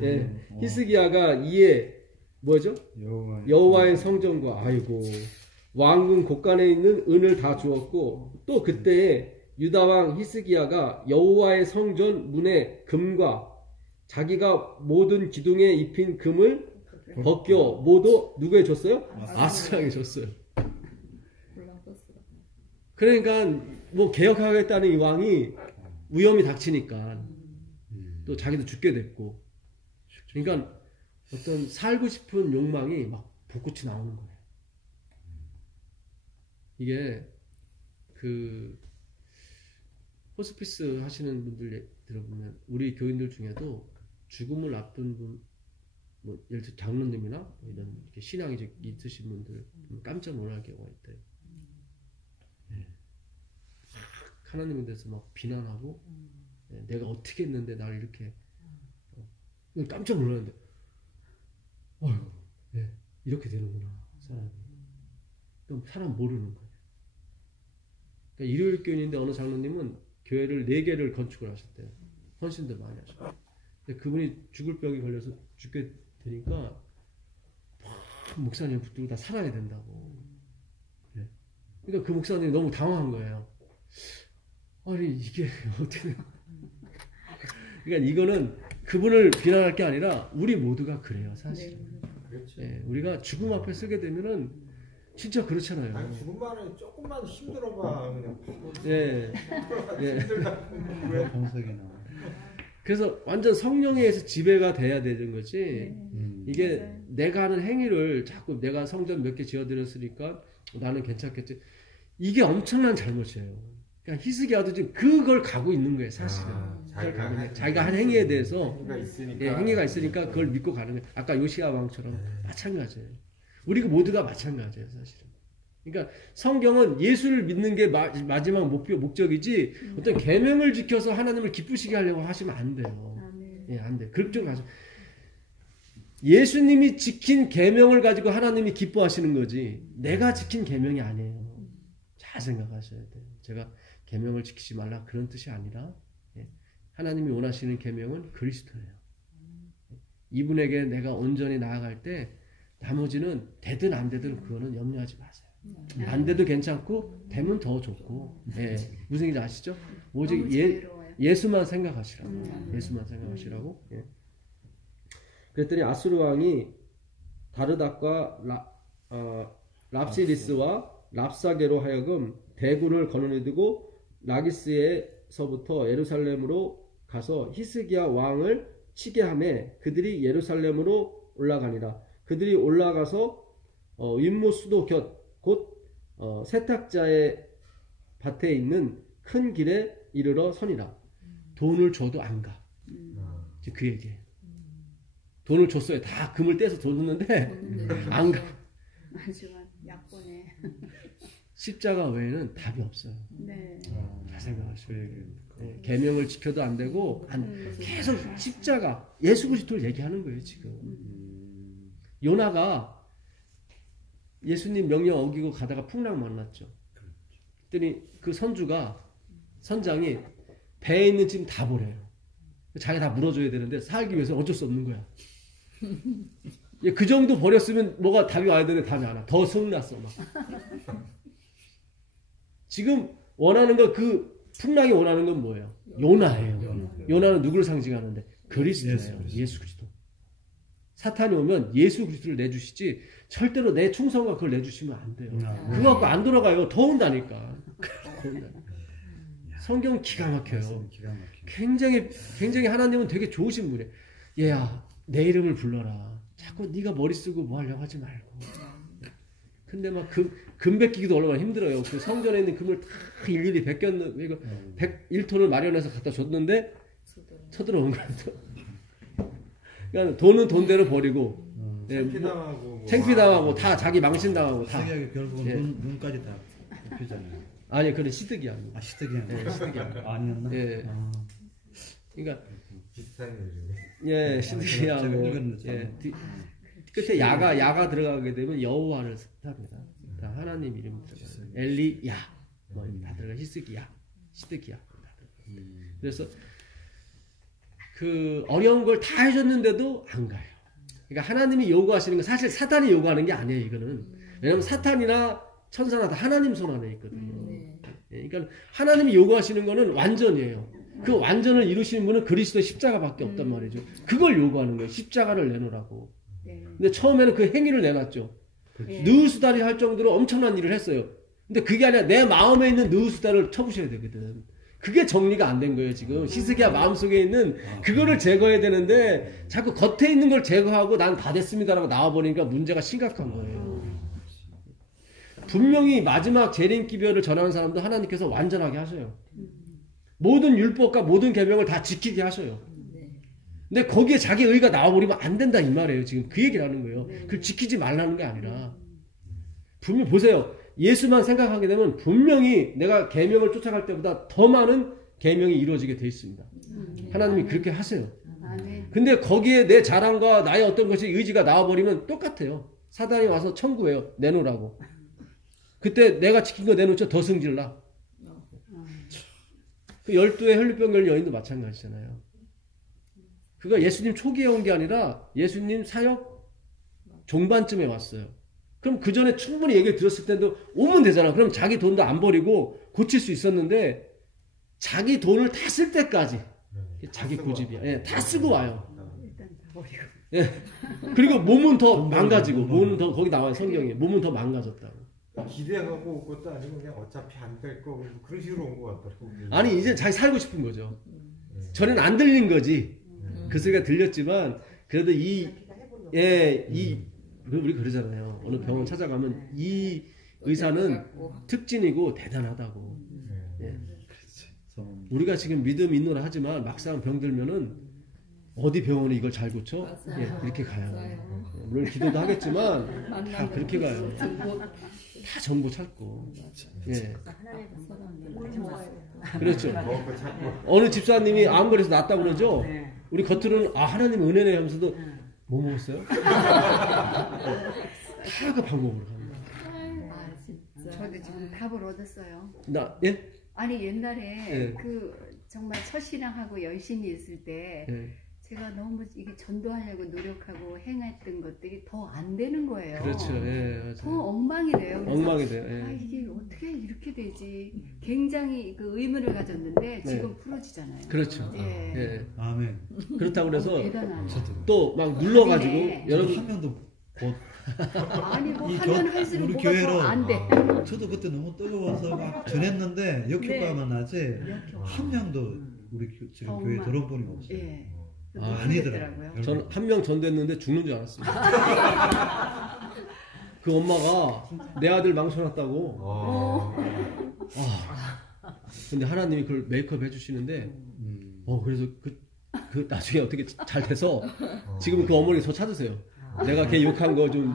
예. 히스기야가 이에 뭐죠? 여호와의 성전과 왕궁 곳간에 있는 은을 다 주었고 또 그때에 유다 왕 히스기야가 여호와의 성전 문에 금과 자기가 모든 기둥에 입힌 금을 벗겨 모두 누구에 줬어요? 아수르에게 줬어요. 그러니까 뭐 개혁하겠다는 이 왕이 위험이 닥치니까 또 자기도 죽게 됐고 그러니까 어떤 살고 싶은 욕망이 막 솟구치 나오는 거예요. 이게 그 호스피스 하시는 분들 들어보면 우리 교인들 중에도 죽음을 앞둔 분, 뭐 예를 들어 장로님이나 뭐 이런 이렇게 신앙이 있으신 분들 깜짝 놀랄 경우가 있대요. 네. 하나님에 대해서 막 비난하고 내가 어떻게 했는데 나를 이렇게 깜짝 놀랐는데 이렇게 되는구나 사람이. 그럼 사람 모르는 거예요. 그러니까 일요일 교인인데 어느 장로님은 교회를 4개를 건축을 하셨대요. 헌신들 많이 하셨고. 근데 그분이 죽을 병이 걸려서 죽게 되니까 목사님 붙들고 다 살아야 된다고. 그래. 그러니까 그 목사님이 너무 당황한 거예요. 아니 이게 어떻게 그러니까 이거는 그분을 비난할 게 아니라 우리 모두가 그래요 사실. 그렇죠. 예, 우리가 죽음 앞에 서게 되면은 진짜 그렇잖아요. 아니 죽음만은 조금만 힘들어봐 그냥. 예. 방석이나. 그래서 완전 성령에 의해서 지배가 돼야 되는 거지. 이게 맞아요. 내가 하는 행위를 자꾸 내가 성전 몇 개 지어드렸으니까 나는 괜찮겠지. 이게 엄청난 잘못이에요. 그러니까 히스기야도 지금 그걸 가고 있는 거예요, 사실은. 자기가 한 행위에 대해서 행위가 있으니까. 예, 행위가 있으니까 그걸 믿고 가는 거예요. 아까 요시야 왕처럼 마찬가지예요. 우리가 모두가 마찬가지예요, 사실은. 그러니까 성경은 예수를 믿는 게 마지막 목적이지 어떤 계명을 지켜서 하나님을 기쁘시게 하려고 하시면 안 돼요. 아멘. 예, 안 돼. 그쪽 가서 예수님이 지킨 계명을 가지고 하나님이 기뻐하시는 거지 내가 지킨 계명이 아니에요. 잘 생각하셔야 돼요. 제가 계명을 지키지 말라 그런 뜻이 아니라 예, 하나님이 원하시는 계명은 그리스도예요. 이분에게 내가 온전히 나아갈 때 나머지는 되든 안 되든 그거는 염려하지 마세요. 안 돼도 괜찮고 되면 더 좋고 예, 무슨 얘기인지 아시죠? 오직 너무 자유로워요. 예수만 생각하시라고 예수만 생각하시라고 예. 그랬더니 아수르 왕이 다르닥과 랍시리스와 랍사게로 하여금 대군을 거느리고 라기스에서부터 예루살렘으로 가서 히스기야 왕을 치게 하매 그들이 예루살렘으로 올라가니라. 그들이 올라가서 윗모 수도 곁곧 세탁자의 밭에 있는 큰 길에 이르러 서니라. 돈을 줘도 안 가. 이제 그 얘기예요. 돈을 줬어요. 다 금을 떼서 줬는데 안 가. 하지만 약본에 십자가 외에는 답이 없어요. 네. 잘 생각하셔야 돼요. 계명을 지켜도 안 되고 계속 십자가 예수 그리스도를 얘기하는 거예요 지금. 요나가 예수님 명령 어기고 가다가 풍랑 만났죠. 그랬더니 그 선장이 배에 있는 짐 다 버려요. 자기 다 물어줘야 되는데 살기 위해서 어쩔 수 없는 거야. 그 정도 버렸으면 뭐가 답이 와야 되는데 답이 안 와. 더 성났어 막. 지금 원하는 거 그 풍랑이 원하는 건 뭐예요? 요나예요. 요나는 누구를 상징하는데? 그리스도예요. 예수 그리스도. 사탄이 오면 예수 그리스도를 내주시지 절대로 내 충성과 그걸 내주시면 안 돼요. 그거 갖고 안 돌아가요. 더 온다니까. 성경 기가 막혀요. 굉장히 하나님은 되게 좋으신 분이에요. 얘야 내 이름을 불러라. 자꾸 네가 머리 쓰고 뭐 하려고 하지 말고. 근데 막 금 베끼기도 얼마나 힘들어요. 그 성전에 있는 금을 다 일일이 베꼈는 이거 1톤을 마련해서 갖다 줬는데 쳐들어온 거예요. 그러니까 돈은 돈대로 버리고 창피당하고 다 자기 망신당하고 다. 결국은 눈까지 다 뽑히잖아요. 아니 그래 시득이야. 시득이야. 네, 시득이야. 아니었나? 예. 그러니까 비슷한 요즘에. 예, 시드기하고 예, 끝에 야가 들어가게 되면 여호와를 뜻합니다. 다 하나님 이름이 들어가요. 엘리야 뭐 다 들어가. 히스기야, 시드기야 다 들어가. 그래서 그 어려운 걸 다 해줬는데도 안 가요. 그러니까 하나님이 요구하시는 건 사실 사탄이 요구하는 게 아니에요. 이거는 왜냐하면 사탄이나 천사나 다 하나님 손 안에 있거든요. 예, 그러니까 하나님이 요구하시는 거는 완전이에요. 그 완전을 이루시는 분은 그리스도 십자가밖에 없단 말이죠. 그걸 요구하는 거예요. 십자가를 내놓으라고. 네. 근데 처음에는 그 행위를 내놨죠. 네. 느우수다리 할 정도로 엄청난 일을 했어요. 근데 그게 아니라 내 마음에 있는 느우수다를 쳐부셔야 되거든. 그게 정리가 안 된 거예요. 지금 히스기야 마음속에 있는 그거를 제거해야 되는데 자꾸 겉에 있는 걸 제거하고 난 다 됐습니다라고 나와버리니까 문제가 심각한 거예요. 분명히 마지막 재림기별을 전하는 사람도 하나님께서 완전하게 하셔요. 모든 율법과 모든 계명을 다 지키게 하셔요. 근데 거기에 자기 의가 나와버리면 안 된다 이 말이에요. 지금 그 얘기를 하는 거예요. 그걸 지키지 말라는 게 아니라 분명 보세요. 예수만 생각하게 되면 분명히 내가 계명을 쫓아갈 때보다 더 많은 계명이 이루어지게 돼 있습니다. 하나님이 그렇게 하세요. 근데 거기에 내 자랑과 나의 어떤 것이 의지가 나와버리면 똑같아요. 사단이 와서 청구해요. 내놓으라고. 그때 내가 지킨 거 내놓죠. 더 승질나. 그 12의 혈류병 걸린 여인도 마찬가지잖아요. 그거 예수님 초기에 온 게 아니라 예수님 사역 종반쯤에 왔어요. 그럼 그 전에 충분히 얘기를 들었을 때도 오면 되잖아. 그럼 자기 돈도 안 버리고 고칠 수 있었는데 자기 돈을 다 쓸 때까지 자기 고집이야. 예, 다 쓰고 와요. 일단 다 버리고. 예. 그리고 몸은 더 망가지고 몸은 더 거기 나와요. 성경에 몸은 더 망가졌다고. 기대하고 올 것도 아니고 그냥 어차피 안 될 거 그런 식으로 온 것 같더라고. 아니 이제 자기 살고 싶은 거죠. 전에는 안 들린 거지. 그 소리가 들렸지만 그래도 우리 그러잖아요. 어느 병원 찾아가면 이 의사는 특진이고 대단하다고. 예. 우리가 지금 믿음 있노라 하지만 막상 병들면은 어디 병원에 이걸 잘 고쳐? 예, 이렇게 가요. 물론 기도도 하겠지만 다 그렇게 가요. 다 정보 찾고. 예. 그렇죠. 먹고 찾고. 어느 집사님이 암거리에서 낫다고 그러죠? 네. 우리 겉으로는 아 하나님 은혜네 하면서도 뭐 먹었어요? 다 그 방법으로 합니다. 아, 진짜. 저도 지금 답을 얻었어요. 나 예? 아니 옛날에 예. 그 정말 첫신앙하고 열심히 있을 때 예. 제가 너무 이게 전도하려고 노력하고 행했던 것들이 더 안 되는 거예요. 그렇죠. 예, 더 맞아요. 엉망이 돼요. 그래서 엉망이 돼요. 아 예. 이게 어떻게 이렇게 되지? 굉장히 그 의문을 가졌는데 지금 풀어지잖아요. 그렇죠. 예. 예. 아멘. 그렇다고 그래서 대단하죠. 또 막 눌러가지고 네. 여러분 한 명도 곧 아니 뭐 이 하면 교- 할수록 우리 뭐가 교회로 더 안 돼. 저도 그때 너무 뜨거워서 막 전했는데 역효과만 나지 역효과. 한 명도 우리 지금 정말. 교회 들어온 분이 없어요. 예. 아, 아니더라고요. 전 한 명 전도했는데 죽는 줄 알았습니다. 그 엄마가 내 아들 망쳐놨다고. 근데 하나님이 그걸 메이크업 해주시는데, 그래서 그 나중에 어떻게 잘 돼서 지금 그 어머니 저 찾으세요. 내가 걔 욕한 거 좀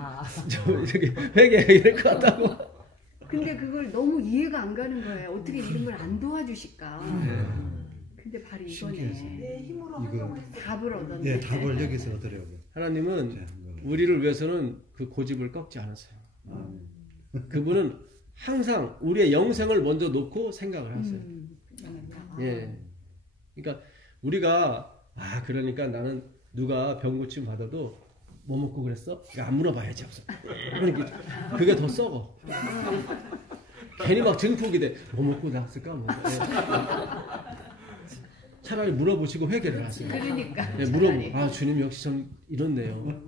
이렇게 회개해야 될 것 같다고. 근데 그걸 너무 이해가 안 가는 거예요. 어떻게 이런 걸 안 도와주실까? 근데 바로 신기해서. 이거네. 내 힘으로 이거- 하려고 했어. 답을 얻었는데. 예, 답을 여기서 얻으려고. 하나님은 이제 한 거예요. 우리를 위해서는 그 고집을 꺾지 않으세요. 아멘. 그분은 항상 우리의 영생을 먼저 놓고 생각을 하세요. 아, 예. 그러니까 우리가 그러니까 나는 누가 병 고침 받아도 뭐 먹고 그랬어? 안 물어봐야지 없어. 그러니까 그게 더 썩어. 괜히 막 증폭이 돼. 뭐 먹고 나왔을까? 뭐. 예. 차라리 물어보시고 회개를 하세요. 그러니까. 예, 물어보. 주님 역시 참 이렇네요.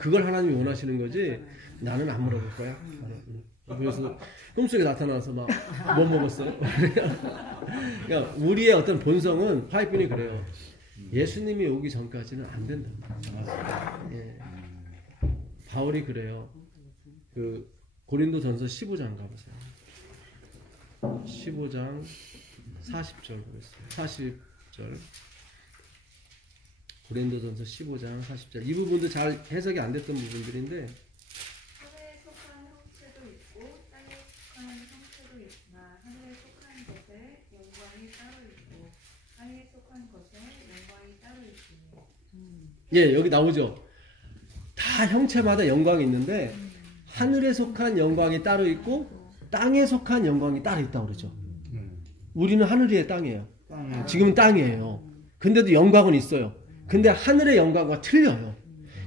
그걸 하나님이 원하시는 거지. 나는 안 물어볼 거야. 그래서 꿈속에 나타나서 막 뭐 먹었어요? 그러니까 우리의 어떤 본성은 화이트빈이 그래요. 예수님이 오기 전까지는 안 된다. 예. 바울이 그래요. 그 고린도전서 15장 가보세요. 15장 40절 보겠습니다. 40절. 고린도전서 15장 40절. 이 부분도 잘 해석이 안 됐던 부분들인데 하늘에 속한 형체도 있고 땅에 속한 형체도 있으나 하늘에 속한 것에 영광이 따로 있고 땅에 속한 것에 영광이 따로 있으니. 예, 여기 나오죠. 다 형체마다 영광이 있는데 하늘에 속한 영광이 따로 있고 땅에 속한 영광이 따로 있다고 그러죠. 우리는 하늘 위의 땅이에요. 지금은 땅이에요. 근데도 영광은 있어요. 근데 하늘의 영광과 틀려요.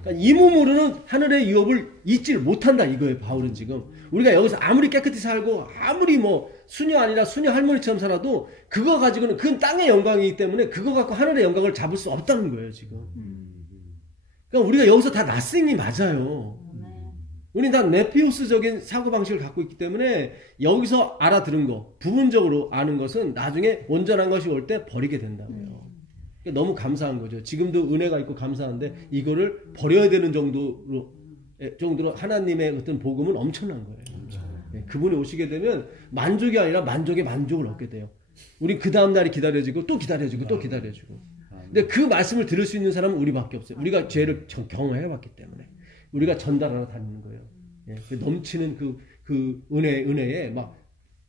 그러니까 이 몸으로는 하늘의 유업을 잊지를 못한다 이거예요. 바울은 지금 우리가 여기서 아무리 깨끗이 살고 아무리 뭐 수녀 아니라 수녀 할머니처럼 살아도 그거 가지고는 그건 땅의 영광이기 때문에 그거 갖고 하늘의 영광을 잡을 수 없다는 거예요 지금. 그러니까 우리가 여기서 다 나싱이 맞아요. 우리는 다 네피우스적인 사고방식을 갖고 있기 때문에 여기서 알아들은 거, 부분적으로 아는 것은 나중에 온전한 것이 올 때 버리게 된다고요. 그러니까 너무 감사한 거죠. 지금도 은혜가 있고 감사한데 이거를 버려야 되는 정도로 하나님의 어떤 복음은 엄청난 거예요. 네, 그분이 오시게 되면 만족이 아니라 만족의 만족을 얻게 돼요. 우리 그 다음 날이 기다려지고 또 기다려지고 또 기다려지고. 근데 그 말씀을 들을 수 있는 사람은 우리밖에 없어요. 우리가 죄를 경험해봤기 때문에. 우리가 전달하러 다니는 거예요. 예, 그 넘치는 그 은혜에 막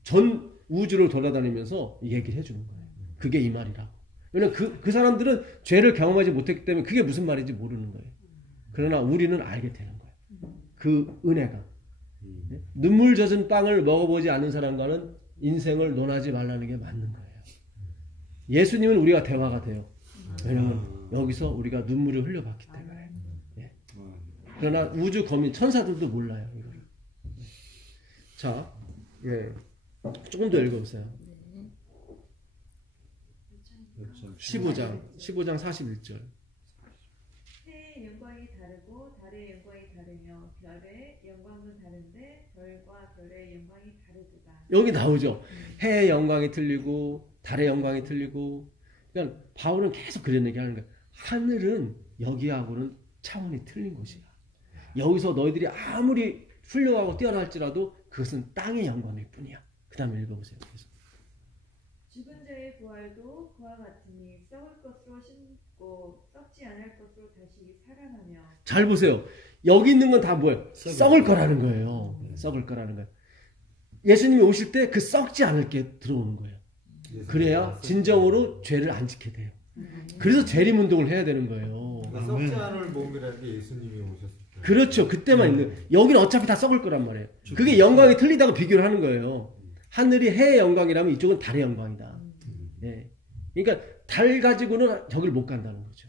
전 우주를 돌아다니면서 얘기를 해주는 거예요. 그게 이 말이라고. 왜냐면 그 사람들은 죄를 경험하지 못했기 때문에 그게 무슨 말인지 모르는 거예요. 그러나 우리는 알게 되는 거예요. 그 은혜가. 예? 눈물 젖은 빵을 먹어보지 않는 사람과는 인생을 논하지 말라는 게 맞는 거예요. 예수님은 우리가 대화가 돼요. 왜냐면 여기서 우리가 눈물을 흘려봤기 때문에. 그러나 우주 거민 천사들도 몰라요 이거를. 자, 예, 조금 더 읽어보세요. 15장 41절. 해의 영광이 다르고 달의 영광이 다르며 별의 영광도 다른데 별과 별의 영광이 다르도다. 여기 나오죠. 해의 영광이 틀리고 달의 영광이 틀리고. 그러니까 바울은 계속 그런 얘기하는 거예요. 하늘은 여기하고는 차원이 틀린 곳이야. 여기서 너희들이 아무리 훌륭하고 뛰어날지라도 그것은 땅의 영광일 뿐이야. 그 다음에 읽어보세요. 죽은 자의 부활도 그와 같으니 썩을 것으로 심고 썩지 않을 것으로 다시 살아나며. 잘 보세요. 여기 있는 건 다 뭐예요? 썩을 거라는 거예요. 네. 썩을 거라는 거예요. 예수님이 오실 때 그 썩지 않을 게 들어오는 거예요. 그래야 진정으로 죄를 안 지게 돼요. 그래서 재림 운동을 해야 되는 거예요. 그러니까 썩지 않을 몸이라는 게 예수님이 오셨을 때. 그렇죠. 그때만 있는. 여기는 어차피 다 썩을 거란 말이에요. 그게 영광이 틀리다고 비교를 하는 거예요. 하늘이 해의 영광이라면 이쪽은 달의 영광이다. 네. 그러니까 달 가지고는 저길 못 간다는 거죠.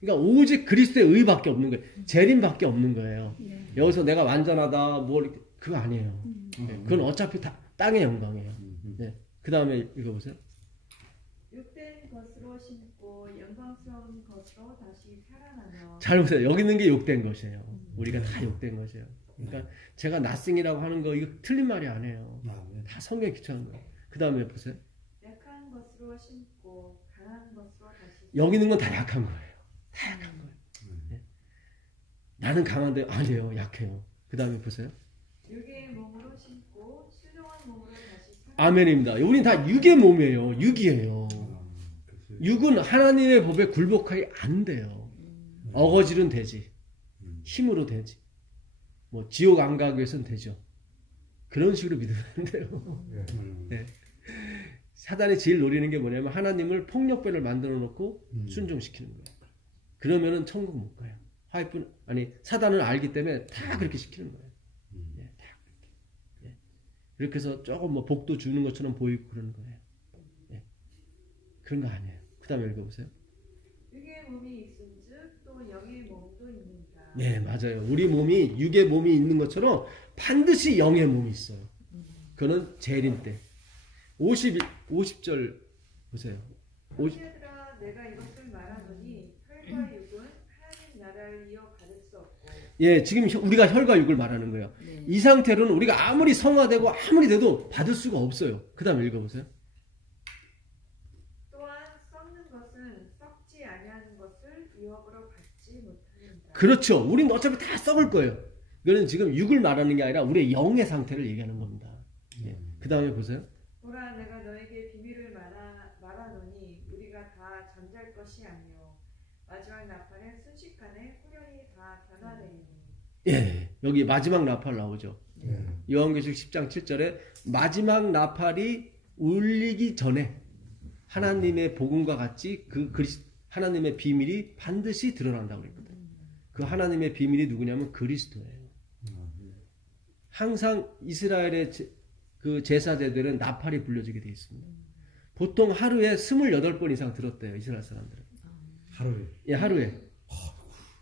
그러니까 오직 그리스도의 의밖에 없는 거예요. 재림밖에 없는 거예요. 네. 여기서 내가 완전하다 뭐 이렇게 그거 아니에요. 네. 그건 어차피 다 땅의 영광이에요. 네. 그 다음에 읽어보세요. 욕된 것으로 심고 영광스러운 것으로 다시 살아나며. 잘 보세요. 여기 있는 게 욕된 것이에요. 우리가 다 욕된 것이에요. 그러니까 제가 나싱이라고 하는 거 이거 틀린 말이 아니에요. 다 성경에 기초한 거예요. 그 다음에 보세요. 약한 것으로 심고 강한 것으로 다시. 여기 있는 건 다 약한 거예요. 다 약한 거예요. 네. 나는 강한데 아니에요. 약해요. 그 다음에 보세요. 육의 몸으로 심고 순종한 몸으로 다시 살아나며. 아멘입니다. 우린 다 육의 몸이에요. 육이에요. 육은 하나님의 법에 굴복하기 안 돼요. 어거지로는 되지. 힘으로 되지. 뭐 지옥 안 가기 위해서는 되죠. 그런 식으로 믿으면 안 돼요. 네. 사단이 제일 노리는 게 뭐냐면 하나님을 폭력배를 만들어 놓고 순종시키는 거예요. 그러면은 천국 못 가요. 화이프는 아니 사단을 알기 때문에 다 그렇게 시키는 거예요. 예, 다 그렇게. 예. 이렇게 해서 조금 뭐 복도 주는 것처럼 보이고 그러는 거예요. 예. 그런 거 아니에요. 그 다음에 읽어보세요. 육의 몸이 있은즉 또 영의 몸도 있는가. 네, 맞아요. 우리 몸이 육의 몸이 있는 것처럼 반드시 영의 몸이 있어요. 그거는 재림 때. 50절 보세요. 형제들아 내가 이것을 말하노니 혈과 육은 하나님 나라를 이어받을 수 없고. 예, 지금 우리가 혈과 육을 말하는 거예요. 네. 이 상태로는 우리가 아무리 성화되고 아무리 돼도 받을 수가 없어요. 그 다음에 읽어보세요. 또한 썩는 것은 썩지 아니하는 것을 유업으로 받지 못하는다. 그렇죠. 우리는 어차피 다 썩을 거예요. 이거는 지금 육을 말하는 게 아니라 우리의 영의 상태를 얘기하는 겁니다. 예. 그 다음에 보세요. 보라 내가 너에게 비밀을 말하노니 우리가 다 잠잘 것이 아니요 마지막 나팔에 순식간에 후련히 다 변화되리니. 예, 여기 마지막 나팔 나오죠. 요한계시록 10장 7절에 마지막 나팔이 울리기 전에 하나님의 복음과 같이 하나님의 비밀이 반드시 드러난다고 그랬거든요. 그 하나님의 비밀이 누구냐면 그리스도예요. 항상 이스라엘의 그 제사제들은 나팔이 불려지게 되어 있습니다. 보통 하루에 28번 이상 들었대요. 이스라엘 사람들은. 하루에. 예, 하루에.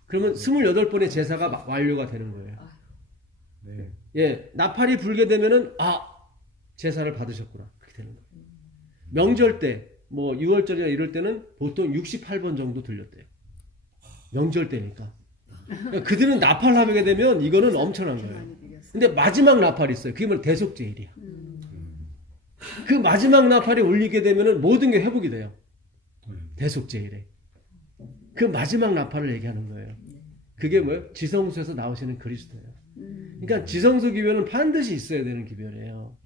그러면 28번의 제사가 완료가 되는 거예요. 네. 예, 나팔이 불게 되면은 제사를 받으셨구나. 그렇게 되는 거예요. 명절 때, 뭐 6월절이나 이럴 때는 보통 68번 정도 들렸대요. 명절 때니까. 그러니까 그들은 나팔 하게 되면 이거는 엄청난 거예요. 근데 마지막 나팔이 있어요. 그게 뭐냐 대속제일이야. 그 마지막 나팔이 울리게 되면은 모든 게 회복이 돼요. 대속제일에. 그 마지막 나팔을 얘기하는 거예요. 그게 뭐예요? 지성소에서 나오시는 그리스도예요. 그러니까 지성소 기별은 반드시 있어야 되는 기별이에요.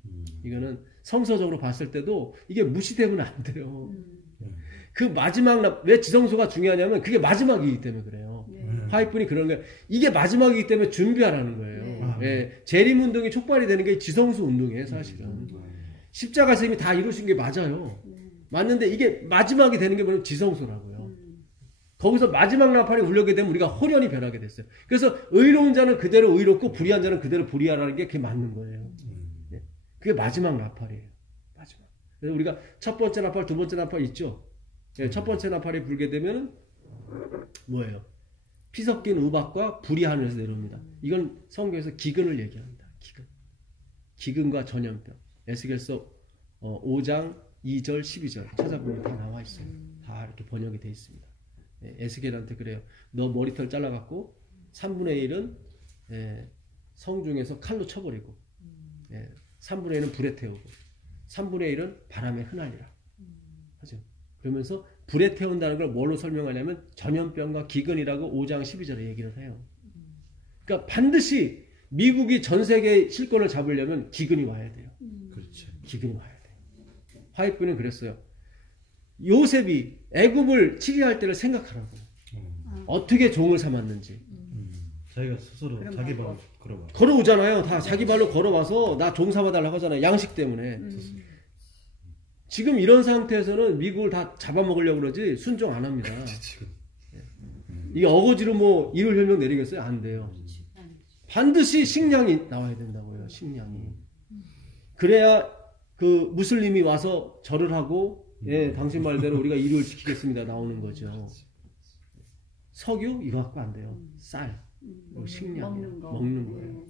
이거는 성서적으로 봤을 때도 이게 무시되면 안 돼요. 그 마지막 왜 지성소가 중요하냐면 그게 마지막이기 때문에 그래요. 화이프니 그런 거예요. 이게 마지막이기 때문에 준비하라는 거예요. 예, 재림 운동이 촉발이 되는 게 지성소 운동이에요, 사실은. 십자가에서 이미 다 이루신 게 맞아요. 맞는데 이게 마지막이 되는 게 뭐냐면 지성소라고요. 거기서 마지막 나팔이 울려게 되면 우리가 호련히 변하게 됐어요. 그래서 의로운 자는 그대로 의롭고 불의한 자는 그대로 불의하라는 게 그게 맞는 거예요. 네. 그게 마지막 나팔이에요. 마지막. 그래서 우리가 첫 번째 나팔, 두 번째 나팔 있죠. 네, 첫 번째 나팔이 불게 되면 뭐예요? 피 섞인 우박과 불이 하늘에서 내려옵니다. 이건 성경에서 기근을 얘기합니다. 기근과 전염병. 에스겔서 5장 2절 12절 찾아보면 다 나와 있어요. 다 이렇게 번역이 되어 있습니다. 에스겔한테 그래요. 너 머리털 잘라갖고 3분의 1은 성중에서 칼로 쳐버리고 3분의 1은 불에 태우고 3분의 1은 바람에 흩날리라 하죠. 그러면서 불에 태운다는 걸 뭘로 설명하냐면 전염병과 기근이라고 5장 12절에 얘기를 해요. 그러니까 반드시 미국이 전 세계 실권을 잡으려면 기근이 와야 돼요. 그렇죠. 기근이 와야 돼요. 하윗분이 그랬어요. 요셉이 애굽을 치리할 때를 생각하라고. 어떻게 종을 삼았는지. 자기가 스스로 그런 자기 방법. 발로 걸어봐. 걸어오잖아요. 다 자기 발로 걸어와서 나 종 삼아달라고 하잖아요. 양식 때문에. 지금 이런 상태에서는 미국을 다 잡아먹으려고 그러지 순종 안 합니다. 지금 이게 어거지로 뭐 이율 혈명 내리겠어요? 안 돼요. 반드시 식량이 나와야 된다고요. 식량이. 그래야 그 무슬림이 와서 절을 하고 예, 당신 말대로 우리가 이율을 지키겠습니다. 나오는 거죠. 석유 이거 갖고 안 돼요. 쌀, 그리고 식량, 먹는 거예요.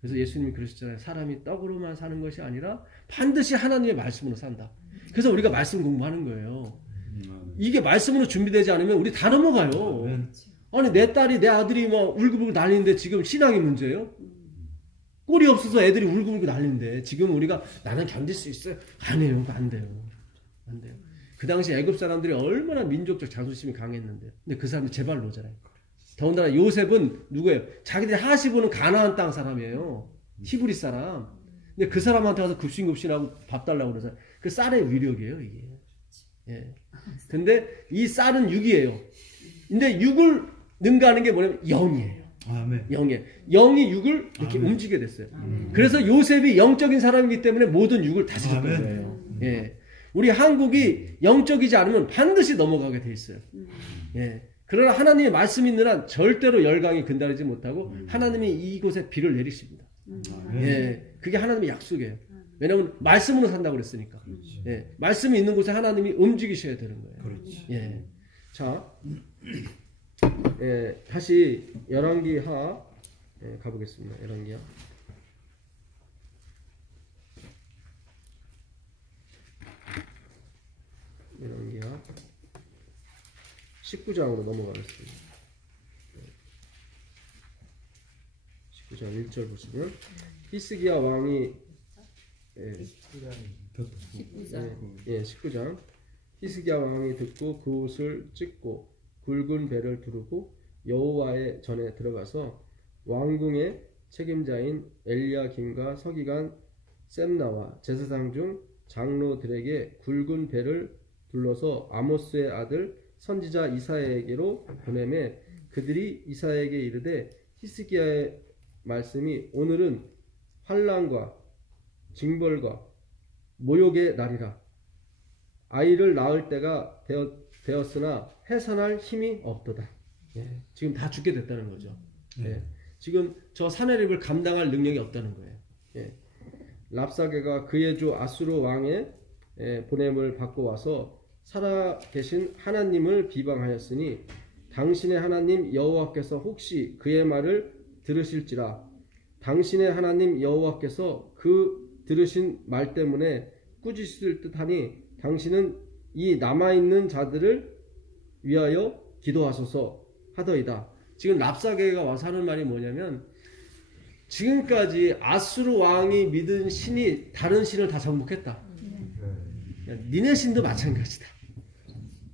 그래서 예수님이 그러셨잖아요. 사람이 떡으로만 사는 것이 아니라 반드시 하나님의 말씀으로 산다. 그래서 우리가 말씀 공부하는 거예요. 이게 말씀으로 준비되지 않으면 우리 다 넘어가요. 아니 내 딸이 내 아들이 막 울고불고 난리인데 지금 신앙이 문제예요? 꼴이 없어서 애들이 울고불고 난리인데 지금 우리가 나는 견딜 수 있어요? 아니에요. 안 돼요. 안 돼요. 그 당시 애굽 사람들이 얼마나 민족적 자존심이 강했는데 근데 그 사람이 제 발로 오잖아요. 더군다나 요셉은 누구예요? 자기들이 하시보는 가나안 땅 사람이에요. 히브리 사람. 근데 그 사람한테 가서 급신급신하고 밥 달라고 그러잖아요. 그 쌀의 위력이에요, 이게. 예. 근데 이 쌀은 육이에요. 근데 육을 능가하는 게 뭐냐면 영이에요. 아멘. 영이에요. 영이 육을 이렇게 아멘. 움직이게 됐어요. 그래서 요셉이 영적인 사람이기 때문에 모든 육을 다스렸던 아멘. 거예요. 예. 우리 한국이 영적이지 않으면 반드시 넘어가게 돼 있어요. 예. 그러나 하나님의 말씀이 있는 한 절대로 열강이 근달하지 못하고 하나님이 이곳에 비를 내리십니다. 예. 그게 하나님의 약속이에요. 왜냐하면 말씀으로 산다고 그랬으니까. 예. 말씀이 있는 곳에 하나님이 움직이셔야 되는 거예요. 그렇지. 예. 자, 예, 다시 열왕기하 예, 가보겠습니다. 열왕기하. 열왕기하 19장으로 넘어가겠습니다. 19장 1절 보시면 히스기야 왕이 예, 19장 히스기야 왕이 듣고 그 옷을 찢고 굵은 배를 두르고 여호와의 전에 들어가서 왕궁의 책임자인 엘리야김과 서기관 셈나와 제사장 중 장로들에게 굵은 배를 둘러서 아모스의 아들 선지자 이사야에게로 보내매 그들이 이사야에게 이르되 히스기야의 말씀이 오늘은 환난과 징벌과 모욕의 날이라 아이를 낳을 때가 되었으나 해산할 힘이 없도다. 예, 지금 다 죽게 됐다는 거죠. 예, 지금 저 사내립을 감당할 능력이 없다는 거예요. 예, 랍사게가 그의 주 아수르 왕의 보냄을 받고 와서 살아계신 하나님을 비방하였으니 당신의 하나님 여호와께서 혹시 그의 말을 들으실지라 당신의 하나님 여호와께서 그 들으신 말 때문에 꾸짖을 듯하니 당신은 이 남아있는 자들을 위하여 기도하소서 하더이다. 지금 랍사게가 와서 하는 말이 뭐냐면 지금까지 아수르 왕이 믿은 신이 다른 신을 다 정복했다. 니네 신도 마찬가지다.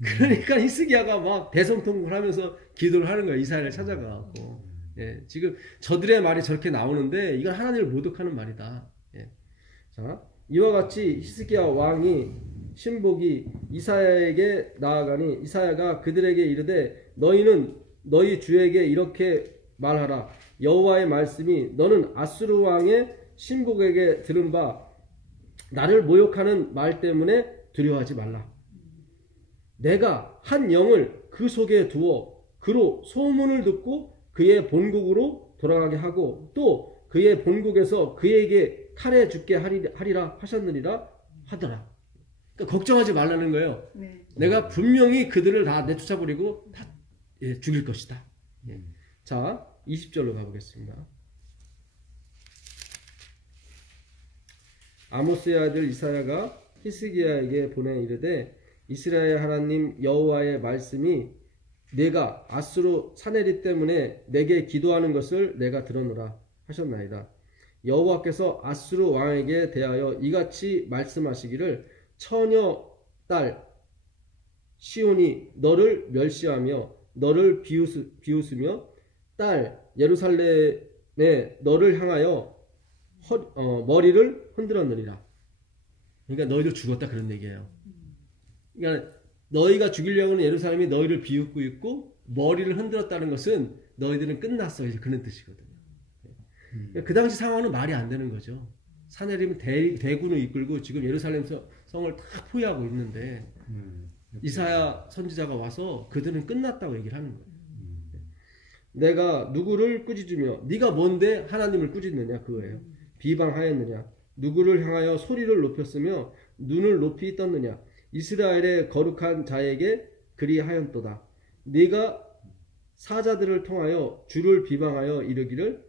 그러니까 히스기야가 막 대성통곡을 하면서 기도를 하는 거야. 이스라엘을 찾아가고. 예, 지금 저들의 말이 저렇게 나오는데 이건 하나님을 모독하는 말이다. 예. 자, 이와 같이 히스기야 왕이 신복이 이사야에게 나아가니 이사야가 그들에게 이르되 너희는 너희 주에게 이렇게 말하라. 여호와의 말씀이 너는 아수르 왕의 신복에게 들은 바 나를 모욕하는 말 때문에 두려워하지 말라. 내가 한 영을 그 속에 두어 그로 소문을 듣고 그의 본국으로 돌아가게 하고 또 그의 본국에서 그에게 칼에 죽게 하리라 하셨느니라 하더라. 그러니까 걱정하지 말라는 거예요. 네. 내가 분명히 그들을 다 내쫓아버리고 다 죽일 것이다. 예. 자, 20절로 가보겠습니다. 아모스의 아들 이사야가 히스기야에게 보내 이르되 이스라엘 하나님 여호와의 말씀이 내가 아수르 사내립 때문에 내게 기도하는 것을 내가 들었노라 하셨나이다. 여호와께서 아수르 왕에게 대하여 이같이 말씀하시기를 처녀 딸 시온이 너를 멸시하며 너를 비웃으며 딸 예루살렘에 너를 향하여 머리를 흔들었느니라. 그러니까 너희들 죽었다 그런 얘기예요. 그러니까 너희가 죽이려고 하는 예루살렘이 너희를 비웃고 있고 머리를 흔들었다는 것은 너희들은 끝났어 이제 그런 뜻이거든요. 그러니까 그 당시 상황은 말이 안 되는 거죠. 사내림은 대군을 이끌고 지금 예루살렘 성을 다 포위하고 있는데 이사야 선지자가 와서 그들은 끝났다고 얘기를 하는 거예요. 내가 누구를 꾸짖으며 네가 뭔데 하나님을 꾸짖느냐 그거예요. 비방하였느냐 누구를 향하여 소리를 높였으며 눈을 높이 떴느냐 이스라엘의 거룩한 자에게 그리하였도다. 네가 사자들을 통하여 주를 비방하여 이르기를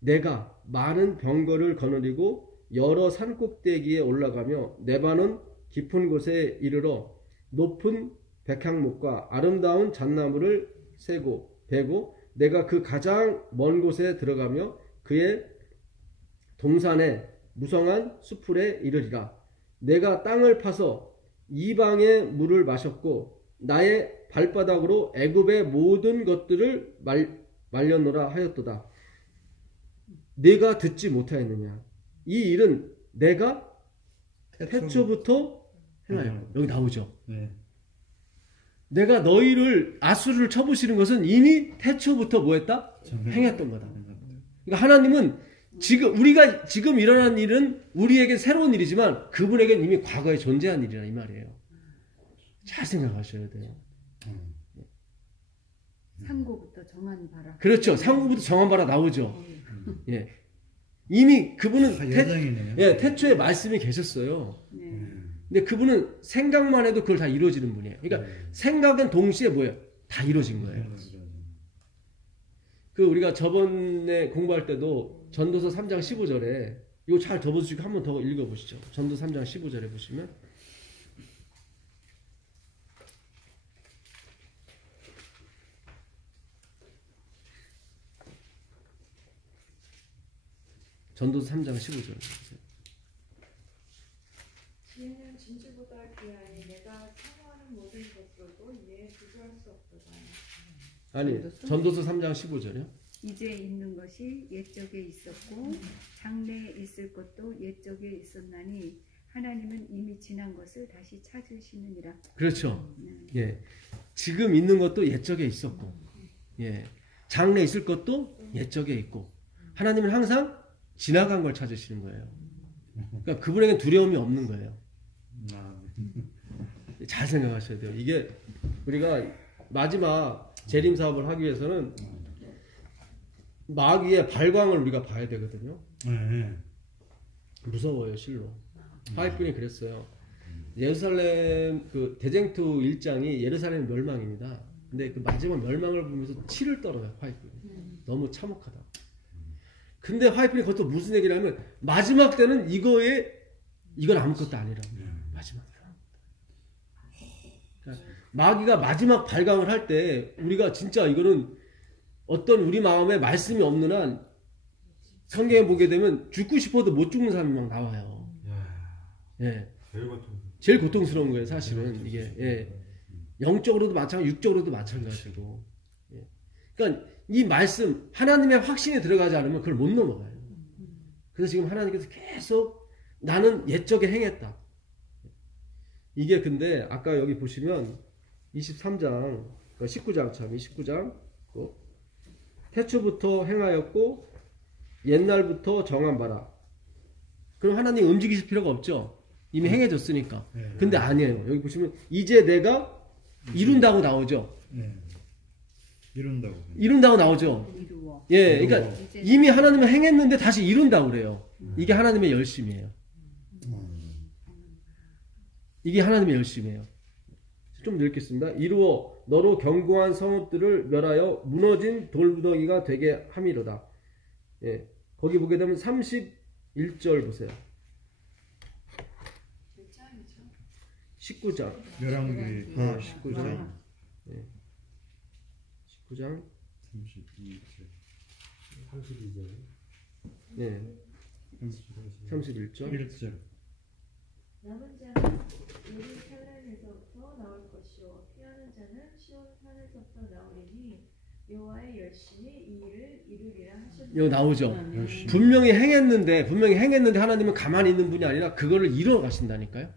내가 많은 병거를 거느리고 여러 산꼭대기에 올라가며 네바논 깊은 곳에 이르러 높은 백향목과 아름다운 잣나무를 베고 내가 그 가장 먼 곳에 들어가며 그의 동산에 무성한 수풀에 이르리라. 내가 땅을 파서 이방의 물을 마셨고 나의 발바닥으로 애굽의 모든 것들을 말렸노라 하였도다. 네가 듣지 못하였느냐. 이 일은 내가 태초부터 행하였고 여기 나오죠. 네. 내가 너희를 아수르를 쳐부시는 것은 이미 태초부터 뭐했다? 행했던 거다. 그러니까 하나님은 우리가 지금 일어난 일은 우리에게 새로운 일이지만 그분에게는 이미 과거에 존재한 일이라 이 말이에요. 잘 생각하셔야 돼요. 상고부터 정한 바라. 그렇죠. 상고부터 정한 바라 나오죠. 예. 이미 그분은 예정이네요. 태초에 말씀이 계셨어요. 네. 근데 그분은 생각만 해도 그걸 다 이루어지는 분이에요. 그러니까 생각은 동시에 뭐예요? 다 이루어진 거예요. 그 우리가 저번에 공부할 때도 전도서 3장 15절에 이거 잘 접어주시고 한 번 더 읽어보시죠. 전도서 3장 15절에 보시면 전도서 3장 15절 보세요. 지혜는 진주보다 귀하니 내가 사모하는 모든 것들도 이에 비교할 수 없도다. 아니 전도서 3장 15절이요? 이제 있는 것이 옛적에 있었고 장래에 있을 것도 옛적에 있었나니 하나님은 이미 지난 것을 다시 찾으시느니라. 그렇죠. 예. 지금 있는 것도 옛적에 있었고, 예. 장래에 있을 것도 옛적에 있고, 하나님은 항상 지나간 걸 찾으시는 거예요. 그러니까 그분에겐 두려움이 없는 거예요. 잘 생각하셔야 돼요. 이게 우리가 마지막 재림 사업을 하기 위해서는 마귀의 발광을 우리가 봐야 되거든요. 네. 무서워요, 실로. 하윗분이 그랬어요. 예루살렘 그 대쟁투 1장이 예루살렘 멸망입니다. 근데 그 마지막 멸망을 보면서 치를 떨어요, 하윗분이. 너무 참혹하다. 근데 하윗분이 그것도 무슨 얘기를 하면 마지막 때는 이건 아무것도 아니라고. 마지막 때. 그러니까 마귀가 마지막 발광을 할 때 우리가 진짜 이거는 어떤 우리 마음에 말씀이 없는 한 성경에 보게 되면 죽고 싶어도 못 죽는 사람이 막 나와요. 예. 제일 고통스러운 거예요, 사실은. 이게, 예. 영적으로도 마찬가지고, 육적으로도 마찬가지고. 예. 그러니까 이 말씀, 하나님의 확신에 들어가지 않으면 그걸 못 넘어가요. 그래서 지금 하나님께서 계속 나는 옛적에 행했다. 이게 근데 아까 여기 보시면 23장, 19장 참, 29장, 태초부터 행하였고 옛날부터 정한 바라. 그럼 하나님 움직이실 필요가 없죠. 이미 행해졌으니까. 근데 아니에요. 여기 보시면 이제 내가 이룬다고 나오죠. 이룬다고 나오죠. 이루어. 예, 그러니까 이미 하나님은 행했는데 다시 이룬다고 그래요. 이게 하나님의 열심이에요. 이게 하나님의 열심이에요. 좀 읽겠습니다. 이루어 너로 견고한 성읍들을 멸하여 무너진 돌무더기가 되게 함이로다. 예, 거기 보게 되면 31절 보세요. 19장. 열왕기 19장. 예. 19장. 32절. 예. 31절. 1절. 남은 자는 예루살렘에서부터 나올 것이요 피하는 자는 시온 산에서부터 나오리니 여호와의 열심히 이 일을 이루리라 하셨다. 여기 나오죠. 열심히. 분명히 행했는데 하나님은 가만히 있는 분이 아니라 그거를 이루어 가신다니까요.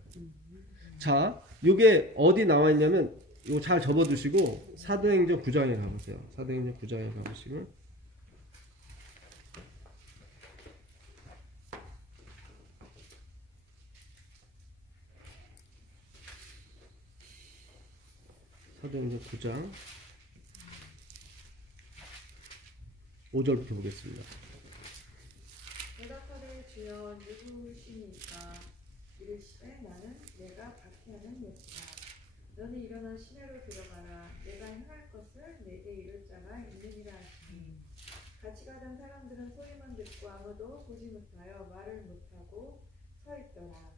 자, 이게 어디 나와 있냐면 이거 잘 접어두시고 사도행전 9장에 가보세요. 사도행전 9장에 가보시면 사도행전 9장 5절부터 보겠습니다. 대답하되 주여 누구시니까 이르시되 나는 내가 박해하는 예수다. 너는 일어나 시내로 들어가라. 내가 행할 것을 내게 이룰 자가 있느니라 하시니 같이 가던 사람들은 소리만 듣고 아무도 보지 못하여 말을 못하고 서 있더라.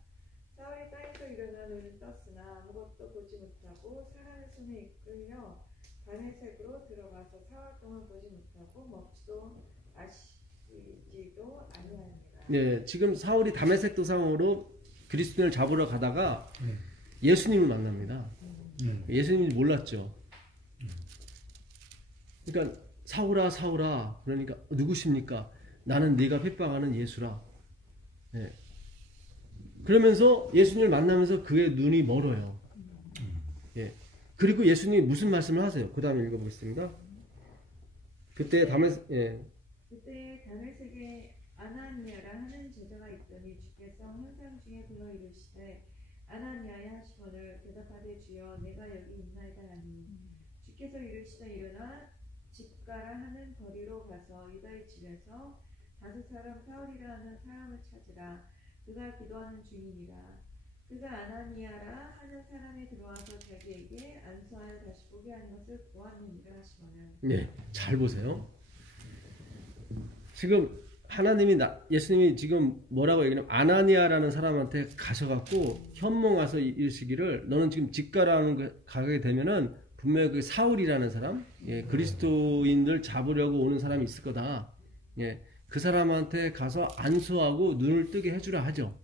사울이 땅에서 일어나 눈을 떴으나 아무것도 보지 못하고 사람의 손에 이끌려 다메섹으로 들어가서 사흘 동안 보지 못하고 먹지도 마시지도 아니하니라. 네, 지금 사울이 다메섹 도상으로 그리스도인을 잡으러 가다가 예수님을 만납니다. 예수님이 몰랐죠. 그러니까 사울아 사울아, 그러니까 누구십니까? 나는 네가 핍박하는 예수라. 네. 그러면서 예수님을 만나면서 그의 눈이 멀어요. 예. 그리고 예수님이 무슨 말씀을 하세요? 그 다음에 읽어보겠습니다. 그때 그때 다메섹에 아나니아라 하는 제자가 있더니 주께서 환상 중에 불러 이르시되 아나니아야 하시거늘 대답하되 주여 내가 여기 있나이다 하니 주께서 이르시되 일어나 집가라 하는 거리로 가서 유다의 집에서 다섯 사람 사울이라 하는 사람을 찾으라. 그가 기도하는 중이니라. 그가 아나니아라 하는 사람이 들어와서 자기에게 안수하여 다시 보게 하는 것을 보았느니라 하시거늘. 네, 잘 보세요. 지금 예수님이 지금 뭐라고 얘기하냐면 아나니아라는 사람한테 가셔갖고 현몽 와서 이르시기를 너는 지금 집가라는 가게 되면은 분명히 그 사울이라는 사람, 예, 그리스도인들 잡으려고 오는 사람이 있을 거다. 예, 그 사람한테 가서 안수하고 눈을 뜨게 해주라 하죠.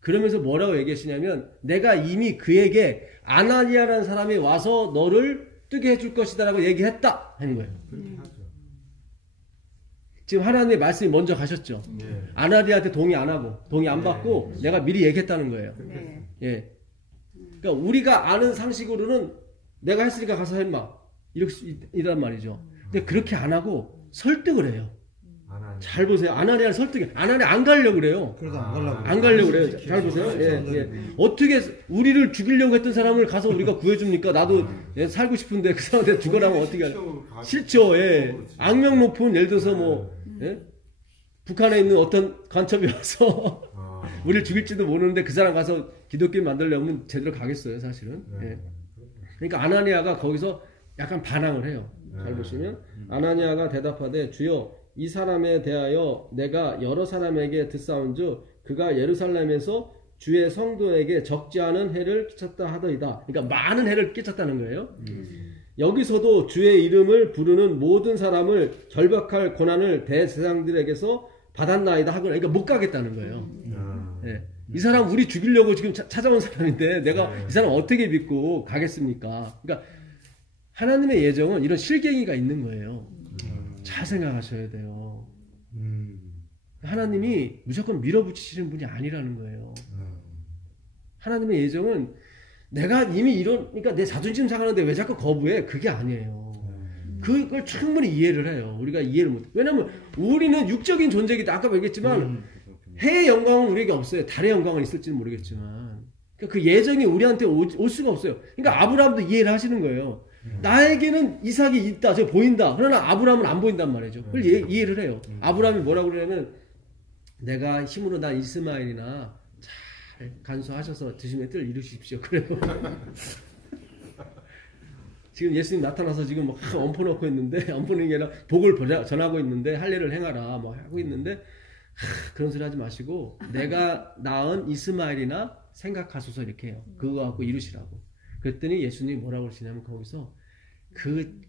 그러면서 뭐라고 얘기하시냐면 내가 이미 그에게 아나니아라는 사람이 와서 너를 뜨게 해줄 것이다라고 얘기했다 하는 거예요. 그렇게 하죠. 지금 하나님의 말씀이 먼저 가셨죠. 아나니아한테 동의 안 하고 동의 안 받고 내가 미리 얘기했다는 거예요. 네. 예. 그러니까 우리가 아는 상식으로는 내가 했으니까 가서 해마 이란 말이죠. 근데 그렇게 안 하고 설득을 해요. 잘 보세요. 아나니아를 설득해. 아나니아 안 가려고 그래요. 그래도 안 가려고. 안 가려고 그래요. 잘 보세요. 예. 어떻게 우리를 죽이려고 했던 사람을 가서 우리가 구해줍니까? 나도 살고 싶은데 그 사람한테 죽어라면 어떻게 할까? 싫죠. 예. 악명 높은 예를 들어서 뭐 북한에 있는 어떤 간첩이 와서 우리를 죽일지도 모르는데 그 사람 가서 기독교 만들려면 제대로 가겠어요, 사실은. 예. 그러니까 아나니아가 거기서 약간 반항을 해요. 잘 보시면 아나니아가 대답하되 주여 이 사람에 대하여 내가 여러 사람에게 듣사온즉 그가 예루살렘에서 주의 성도에게 적지 않은 해를 끼쳤다 하더이다. 그러니까 많은 해를 끼쳤다는 거예요. 여기서도 주의 이름을 부르는 모든 사람을 결박할 권한을 대제사장들에게서 받았나이다 하거나, 그러니까 못 가겠다는 거예요. 네. 이 사람 우리 죽이려고 지금 찾아온 사람인데 내가 이 사람 어떻게 믿고 가겠습니까? 그러니까 하나님의 예정은 이런 실갱이가 있는 거예요. 잘 생각하셔야 돼요. 하나님이 무조건 밀어붙이시는 분이 아니라는 거예요. 하나님의 예정은 내가 이미 그러니까 내 자존심 상하는데 왜 자꾸 거부해? 그게 아니에요. 그걸 충분히 이해를 해요. 우리가 이해를 못해. 왜냐면 우리는 육적인 존재이기 때문에 아까 얘기했지만 해의 영광은 우리에게 없어요. 달의 영광은 있을지는 모르겠지만 그러니까 그 예정이 우리한테 올 수가 없어요. 그러니까 아브라함도 이해를 하시는 거예요. 나에게는 이삭이 있다, 저 보인다. 그러나 아브라함은 안 보인단 말이죠. 그걸 이해를 해요. 아브라함이 뭐라고 그러냐면 내가 힘으로 난 이스마엘이나 잘 간수하셔서 드시면 뜰 이루십시오. 그래요. 지금 예수님 나타나서 지금 막 엄포 놓고 있는데, 엄포는 게 아니라 복을 전하고 있는데 할례를 행하라 뭐 하고 있는데 그런 소리 하지 마시고 내가 낳은 이스마엘이나 생각하소서 이렇게 해요. 그거 갖고 이루시라고. 그랬더니 예수님이 뭐라고 그러시냐면 거기서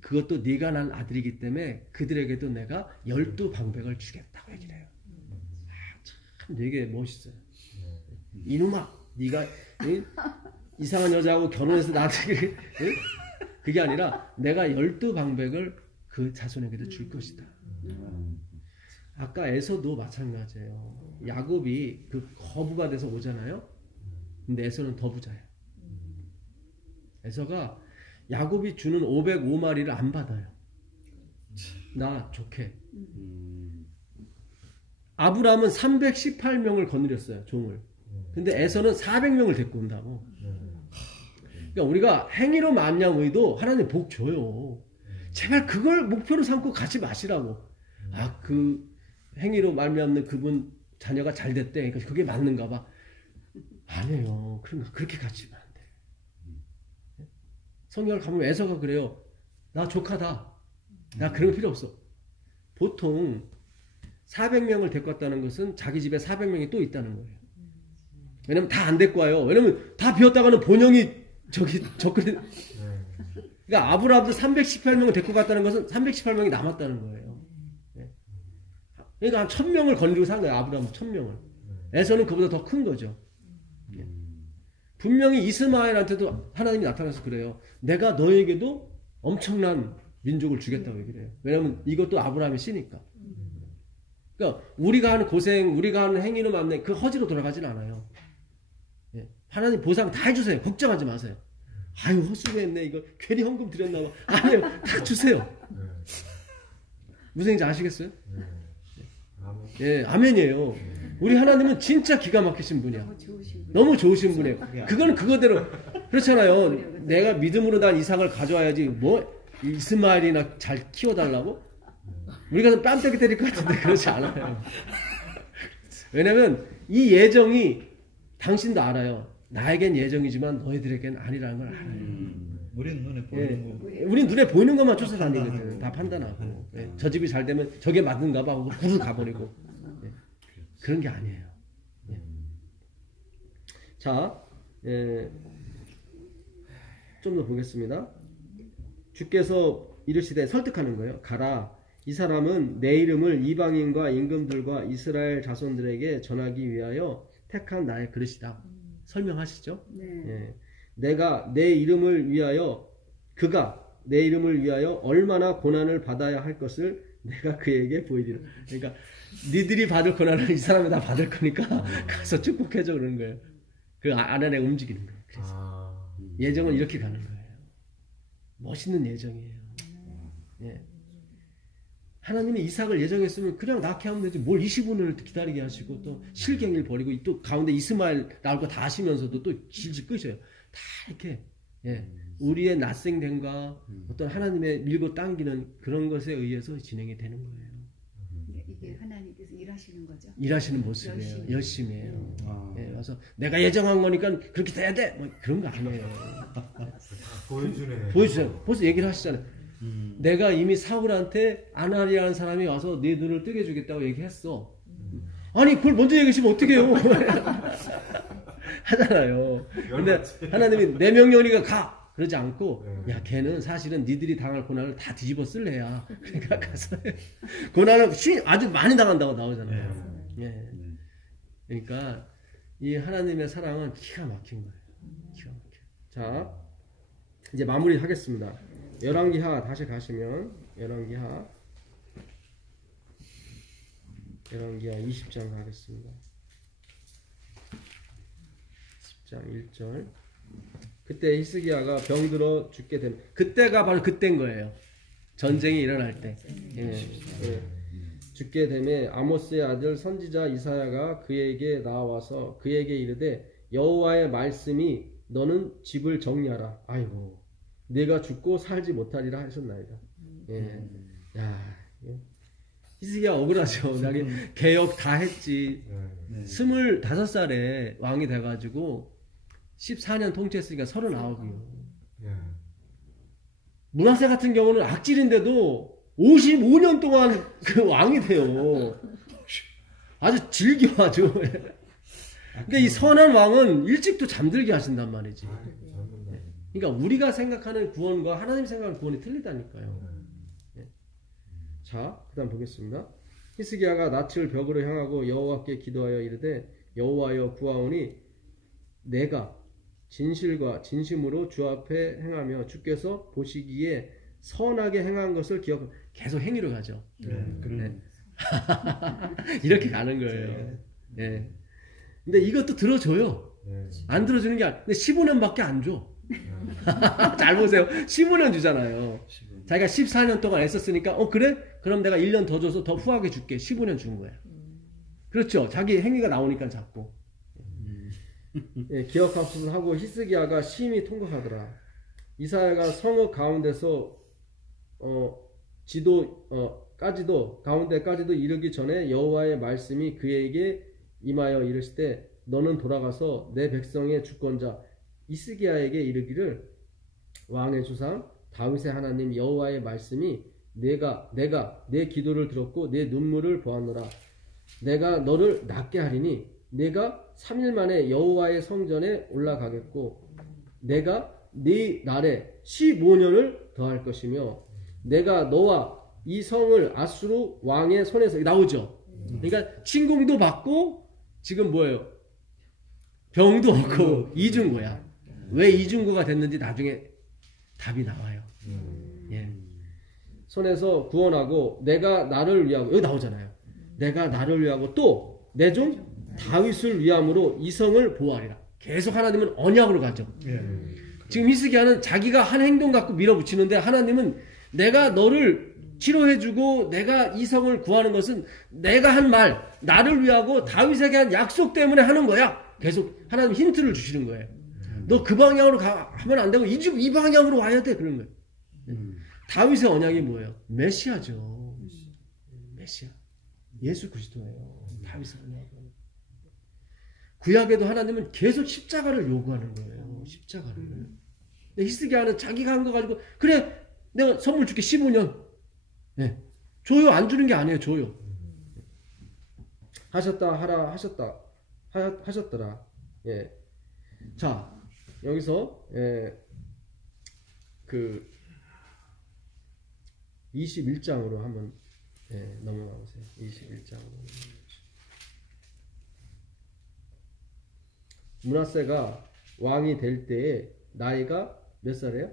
그것도 네가 난 아들이기 때문에 그들에게도 내가 12방백을 주겠다고 얘기를 해요. 참 되게 멋있어요. 이놈아, 네가 이상한 여자하고 결혼해서 나한테 그게 아니라 내가 12방백을 그 자손에게도 줄 것이다. 아까 에서도 마찬가지예요. 야곱이 그 거부가 돼서 오잖아요. 근데 에서는 더 부자예요. 에서가 야곱이 주는 505마리를 안 받아요. 나 좋게. 아브라함은 318명을 거느렸어요, 종을. 근데 에서는 400명을 데리고 온다고. 그러니까 우리가 행위로 만양의도 하나님 복 줘요. 제발 그걸 목표로 삼고 가지 마시라고. 아, 그 행위로 말미암는 그분 자녀가 잘 됐대. 그러니까 그게 맞는가 봐. 아니에요. 그렇게 가지면 안 돼. 성경을 가면 에서가 그래요. 나 조카다. 나 그런 거 필요 없어. 보통 400명을 데리고 왔다는 것은 자기 집에 400명이 또 있다는 거예요. 왜냐면 다 안 데리고 와요. 왜냐면 다 비었다가는 본영이 그러니까 아브라함도 318명을 데리고 갔다는 것은 318명이 남았다는 거예요. 그러니까 한 1000명을 거느리고 산 거예요. 아브라함은 1000명을. 에서는 그보다 더 큰 거죠. 분명히 이스마엘한테도 하나님이 나타나서 그래요. 내가 너에게도 엄청난 민족을 주겠다고 얘기를 해요. 왜냐면 이것도 아브라함의 씨니까. 그러니까 우리가 하는 고생, 우리가 하는 행위로 만든 그 허지로 돌아가지는 않아요. 하나님 보상 다 해주세요. 걱정하지 마세요. 아유, 헛수고했네. 이거 괜히 헌금 드렸나 봐. 아니에요. 다 주세요. 무슨 얘기인지 아시겠어요? 예, 아멘이에요. 우리 하나님은 진짜 기가 막히신 분이야. 너무 좋으신 분이에요. 그건 그거대로 그렇잖아요. 내가 믿음으로 난 이삭을 가져와야지 뭐 이스마엘이나 잘 키워달라고? 우리가 뺨때기 때릴 것 같은데 그렇지 않아요. 왜냐면 이 예정이 당신도 알아요. 나에겐 예정이지만 너희들에겐 아니라는 걸 알아요. 우리는 눈에 보이는 거. 우린 눈에 보이는 것만 쫓아다니거든. 다 판단하고. 저 집이 잘 되면 저게 맞는가 봐 하고 구를 가버리고. 그런 게 아니에요. 자, 좀 더 보겠습니다. 주께서 이르시되 설득하는 거예요. 가라. 이 사람은 내 이름을 이방인과 임금들과 이스라엘 자손들에게 전하기 위하여 택한 나의 그릇이다. 설명하시죠? 네. 내가 내 이름을 위하여 그가 내 이름을 위하여 얼마나 고난을 받아야 할 것을 내가 그에게 보이리라. 그러니까 니들이 받을 고난을 이 사람이 다 받을 거니까 가서 축복해줘 그러는 거예요. 그 안에 움직이는 거예요. 그래서 예정은 이렇게 가는 거예요. 멋있는 예정이에요. 예. 하나님이 이삭을 예정했으면 그냥 낳게 하면 되지. 뭘 25년을 기다리게 하시고 또 실갱이를 버리고 또 가운데 이스마엘 나올 거 다 하시면서도 또 질질 끄셔요. 다 이렇게 우리의 낯생됨과 어떤 하나님의 밀고 당기는 그런 것에 의해서 진행이 되는 거예요. 이게 하나님께서 일하시는 거죠. 일하시는 모습이에요. 열심히 해요. 그래서 내가 예정한 거니까 그렇게 돼야 돼. 뭐 그런 거 아니에요. 보여주네. 보여주세요. 벌써 얘기를 하시잖아요. 내가 이미 사울한테 아나리아라는 사람이 와서 네 눈을 뜨게 해주겠다고 얘기했어. 아니 그걸 먼저 얘기하시면 어떡해요. 하잖아요. 근데 하나님이 내 명령이니까 가. 그러지 않고 야 걔는 사실은 니들이 당할 고난을 다 뒤집어 쓸래야. 그러니까 가서 고난을 아주 많이 당한다고 나오잖아요. 예. 그러니까 이 하나님의 사랑은 기가 막힌 거예요. 기가 막혀. 자 이제 마무리 하겠습니다. 열왕기하 다시 가시면 열왕기하 20장 가겠습니다. 10장 1절. 그때 히스기야가 병들어 죽게 됨. 그때가 바로 그때인 거예요. 전쟁이 일어날 때. 죽게 됨에 아모스의 아들 선지자 이사야가 그에게 나와서 그에게 이르되 여호와의 말씀이 너는 집을 정리하라. 아이고 내가 죽고 살지 못하리라 하셨나이다. 야, 히스기야 억울하죠. 자기 개혁 다 했지. 25살에 왕이 돼가지고 14년 통치했으니까 39이요. 므낫세 같은 경우는 악질인데도 55년 동안 그 왕이 돼요. 아주 즐겨 아주. 그러니까 이 선한 왕은 일찍도 잠들게 하신단 말이지. 그러니까 우리가 생각하는 구원과 하나님 생각하는 구원이 틀리다니까요. 자, 그다음 보겠습니다. 히스기야가 낯을 벽으로 향하고 여호와께 기도하여 이르되 여호와여 구하오니 내가 진실과 진심으로 주 앞에 행하며 주께서 보시기에 선하게 행한 것을 기억. 계속 행위로 가죠. 이렇게 가는 거예요. 예. 근데 이것도 들어줘요. 네. 안 들어주는 게 아니라 근데 15년밖에 안 줘. 잘 보세요. 15년 주잖아요. 자기가 14년 동안 애썼으니까 그래? 그럼 내가 1년 더 줘서 더 후하게 줄게. 15년 준 거야. 그렇죠. 자기 행위가 나오니까 자꾸. 예, 기억학습을 하고 히스기야가 심히 통곡하더라. 이사야가 성읍 가운데서 가운데까지도 이르기 전에 여호와의 말씀이 그에게 임하여 이르실 때 너는 돌아가서 내 백성의 주권자 히스기야에게 이르기를 왕의 조상 다윗의 하나님 여호와의 말씀이 내가 내 기도를 들었고 내 눈물을 보았노라. 내가 너를 낫게 하리니 내가 3일 만에 여호와의 성전에 올라가겠고 내가 네 날에 15년을 더할 것이며 내가 너와 이 성을 아수르 왕의 손에서 나오죠. 그러니까 침공도 받고 지금 뭐예요? 병도 얻고 이준 거야. 왜 이준 거가 됐는지 나중에 답이 나와요. 예. 손에서 구원하고 내가 나를 위하고 여기 나오잖아요. 내가 나를 위하고 또 내 종 다윗을 위함으로 이 성을 보호하리라. 계속 하나님은 언약으로 가죠. 지금 히스기야는 자기가 한 행동 갖고 밀어붙이는데 하나님은 내가 너를 치료해주고 내가 이 성을 구하는 것은 내가 한 말, 나를 위하고 다윗에게 한 약속 때문에 하는 거야. 계속 하나님 힌트를 주시는 거예요. 너 그 방향으로 하면 안 되고 이 방향으로 와야 돼. 그런 거예요. 다윗의 언약이 뭐예요? 메시아죠. 메시아. 예수 그리스도예요. 다윗의 언약. 구약에도 하나님은 계속 십자가를 요구하는 거예요. 십자가를. 근데 히스기야는 자기가 한 거 가지고 그래 내가 선물 줄게 15년. 네. 줘요. 안 주는 게 아니에요. 줘요. 하셨더라. 예. 자 여기서 그 21장으로 한번 넘어가 보세요. 21장으로. 므낫세가 왕이 될 때에 나이가 몇 살이에요?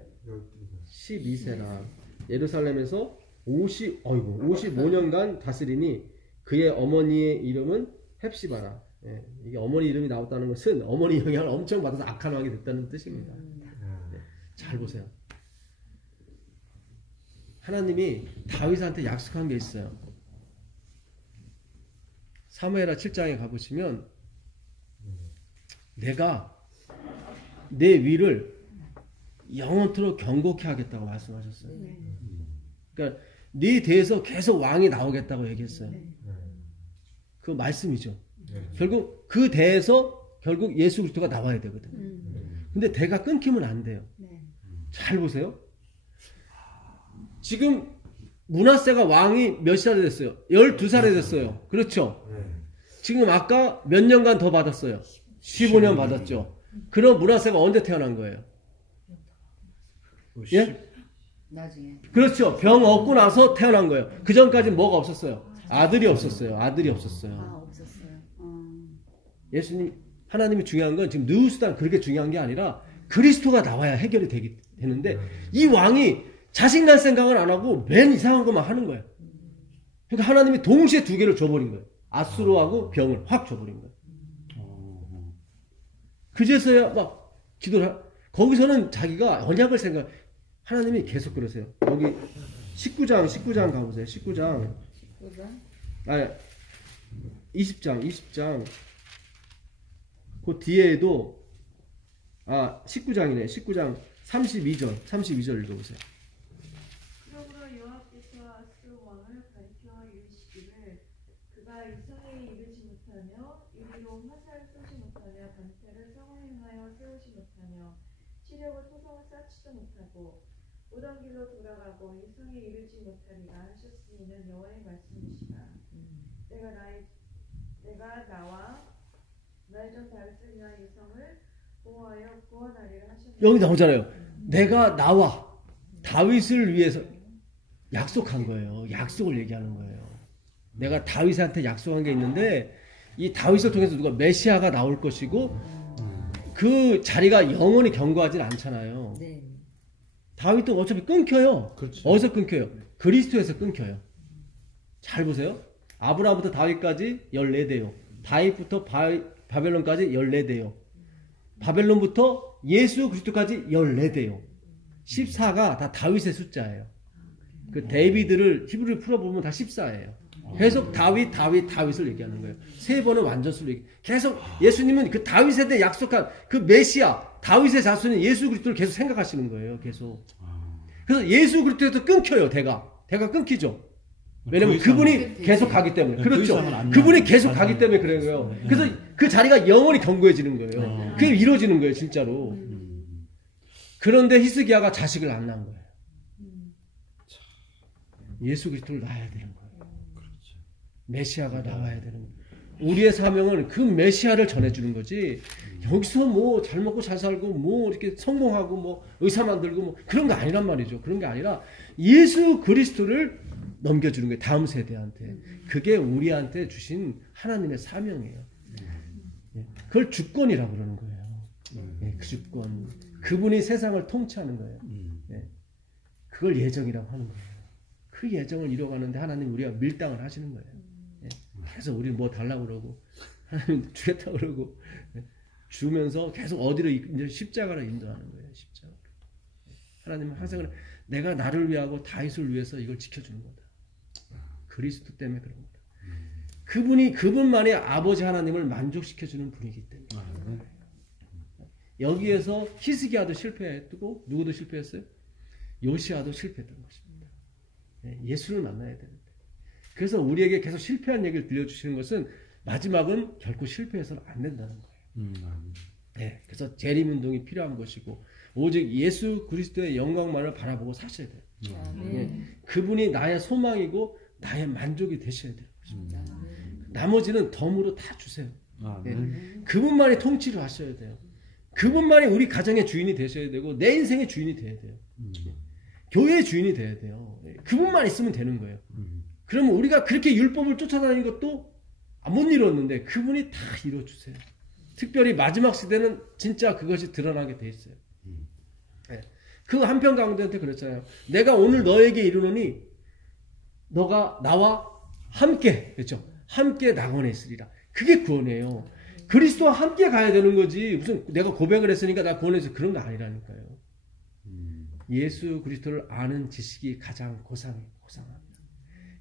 12세라. 예루살렘에서 55년간 다스리니 그의 어머니의 이름은 헵시바라. 예, 이게 어머니 이름이 나왔다는 것은 어머니 영향을 엄청 받아서 악한 왕이 됐다는 뜻입니다. 네, 잘 보세요. 하나님이 다윗한테 약속한 게 있어요. 사무엘하 7장에 가보시면 내가 내 위를 영원토록 경고케 하겠다고 말씀하셨어요. 그러니까 네 대에서 계속 왕이 나오겠다고 얘기했어요. 그 말씀이죠. 결국 그 대에서 결국 예수 그리스도가 나와야 되거든. 근데 대가 끊기면 안 돼요. 잘 보세요. 지금 므낫세가 왕이 몇 살이 됐어요? 12살이 됐어요. 그렇죠? 지금 아까 몇 년간 더 받았어요? 15년 받았죠. 그럼 므낫세가 언제 태어난 거예요? 예? 나중에. 그렇죠. 병 얻고 나서 태어난 거예요. 그 전까지는 뭐가 없었어요? 아들이 없었어요. 아들이 없었어요. 없었어요. 예수님, 하나님이 중요한 건 지금 누수단 그렇게 중요한 게 아니라 그리스도가 나와야 해결이 되는데 이 왕이 자신갈 생각을 안 하고 맨 이상한 것만 하는 거예요. 그러니까 하나님이 동시에 두 개를 줘버린 거예요. 아수르하고 병을 확 줘버린 거예요. 그제서야 막 기도를 거기서는 자기가 언약을 생각 하나님이 계속 그러세요. 여기 19장 가보세요. 19장. 아니 20장 그 뒤에도 19장이네. 19장 32절 읽어보세요. 그러므로 여호와께서 아수르 왕을 가리켜 이르시기를 그가 이성에 이르지 못하며 이리로 화살을 쏘지 못하며 방패를 성을 향하여 세우지 못하며 치려고 토성을 쌓지도 못하고 오던 길로 돌아가고 이성에 이르지 못하리라 하셨으니는 여호와의 말씀이시다. 내가 나와 나의 종 다윗을 위한 이성을 보호하여 구원하리라 하셨느니라. 여기 나오잖아요. 내가 나와 다윗을 위해서 약속한 거예요. 약속을 얘기하는 거예요. 내가 다윗한테 약속한 게 있는데 이 다윗을 통해서 누가 메시아가 나올 것이고 그 자리가 영원히 견고하진 않잖아요. 네. 다윗도 어차피 끊겨요. 그렇죠. 어디서 끊겨요? 그리스도에서 끊겨요. 잘 보세요. 아브라함부터 다윗까지 14대요. 다윗부터 바벨론까지 14대요. 바벨론부터 예수 그리스도까지 14대요. 14가 다 다윗의 숫자예요. 그 데이비드를 히브리를 풀어보면 다 14예요. 계속 다윗을 얘기하는 거예요. 3번은 완전수로 계속 계속 그 다윗에 대해 약속한 그 메시아, 다윗의 자손인 예수 그리스도를 계속 생각하시는 거예요. 계속. 그래서 예수 그리스도에서 끊겨요. 대가 끊기죠. 왜냐면 그분이 계속 가기 때문에. 그렇죠. 그분이 계속 가기 때문에 그런 거예요. 그래서 그 자리가 영원히 견고해지는 거예요. 그게 이루어지는 거예요. 진짜로. 그런데 히스기야가 자식을 안 낳은 거예요. 예수 그리스도를 낳아야 되는 거예요. 메시아가 나와야 되는 거예요. 우리의 사명은 그 메시아를 전해주는 거지. 여기서 뭐 잘 먹고 잘 살고 뭐 이렇게 성공하고 뭐 의사 만들고 뭐 그런 거 아니란 말이죠. 그런 게 아니라 예수 그리스도를 넘겨주는 거예요. 다음 세대한테. 그게 우리한테 주신 하나님의 사명이에요. 그걸 주권이라고 그러는 거예요. 그 주권. 그분이 세상을 통치하는 거예요. 그걸 예정이라고 하는 거예요. 그 예정을 이뤄가는데 하나님 우리가 밀당을 하시는 거예요. 그래서 우리는 뭐 달라고 그러고 하나님 주겠다고 그러고 주면서 계속 어디로 이제 십자가로 인도하는 거예요. 십자가. 하나님은 항상 그래. 내가 나를 위하고 다윗을 위해서 이걸 지켜주는 거다. 그리스도 때문에 그런 거다. 그분만이 아버지 하나님을 만족시켜주는 분이기 때문에. 여기에서 히스기야도 실패했고 누구도 실패했어요? 요시야도 실패했던 것입니다. 예수를 만나야 되는데. 그래서 우리에게 계속 실패한 얘기를 들려주시는 것은 마지막은 결코 실패해서는 안 된다는 거예요. 그래서 재림운동이 필요한 것이고 오직 예수 그리스도의 영광만을 바라보고 사셔야 돼요. 그분이 나의 소망이고 나의 만족이 되셔야 되는 것입니다. 나머지는 덤으로 다 주세요. 그분만이 통치를 하셔야 돼요. 그분만이 우리 가정의 주인이 되셔야 되고 내 인생의 주인이 돼야 돼요. 교회의 주인이 돼야 돼요. 그분만 있으면 되는 거예요. 그러면 우리가 그렇게 율법을 쫓아다니는 것도 못 이뤘는데 그분이 다 이뤄주세요. 특별히 마지막 시대는 진짜 그것이 드러나게 돼 있어요. 그 한편 강도한테 그랬잖아요. 내가 오늘 너에게 이르노니 너가 나와 함께, 그렇죠? 함께 낙원에 있으리라. 그게 구원이에요. 그리스도와 함께 가야 되는 거지. 무슨 내가 고백을 했으니까 나 구원해서 그런 거 아니라니까요. 예수 그리스도를 아는 지식이 가장 고상합니다.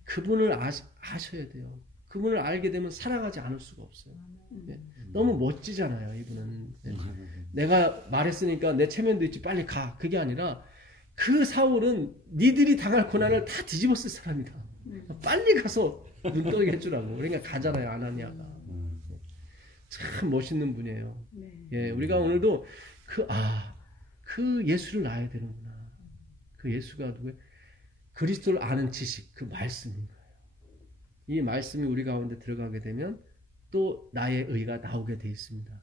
그분을 아셔야 돼요. 그분을 알게 되면 사랑하지 않을 수가 없어요. 너무 멋지잖아요, 이분은. 내가 말했으니까 내 체면도 있지 빨리 가. 그게 아니라 그 사울은 니들이 당할 고난을 다 뒤집어 쓸 사람이다. 빨리 가서 눈 떠게 해주라고. 그러니까 가잖아요, 아나니아가. 참 멋있는 분이에요. 우리가 오늘도 그 예수를 알아야 되는구나. 그 예수가 누구예요? 그리스도를 아는 지식, 그 말씀인 거예요. 이 말씀이 우리 가운데 들어가게 되면 또 나의 의가 나오게 돼 있습니다.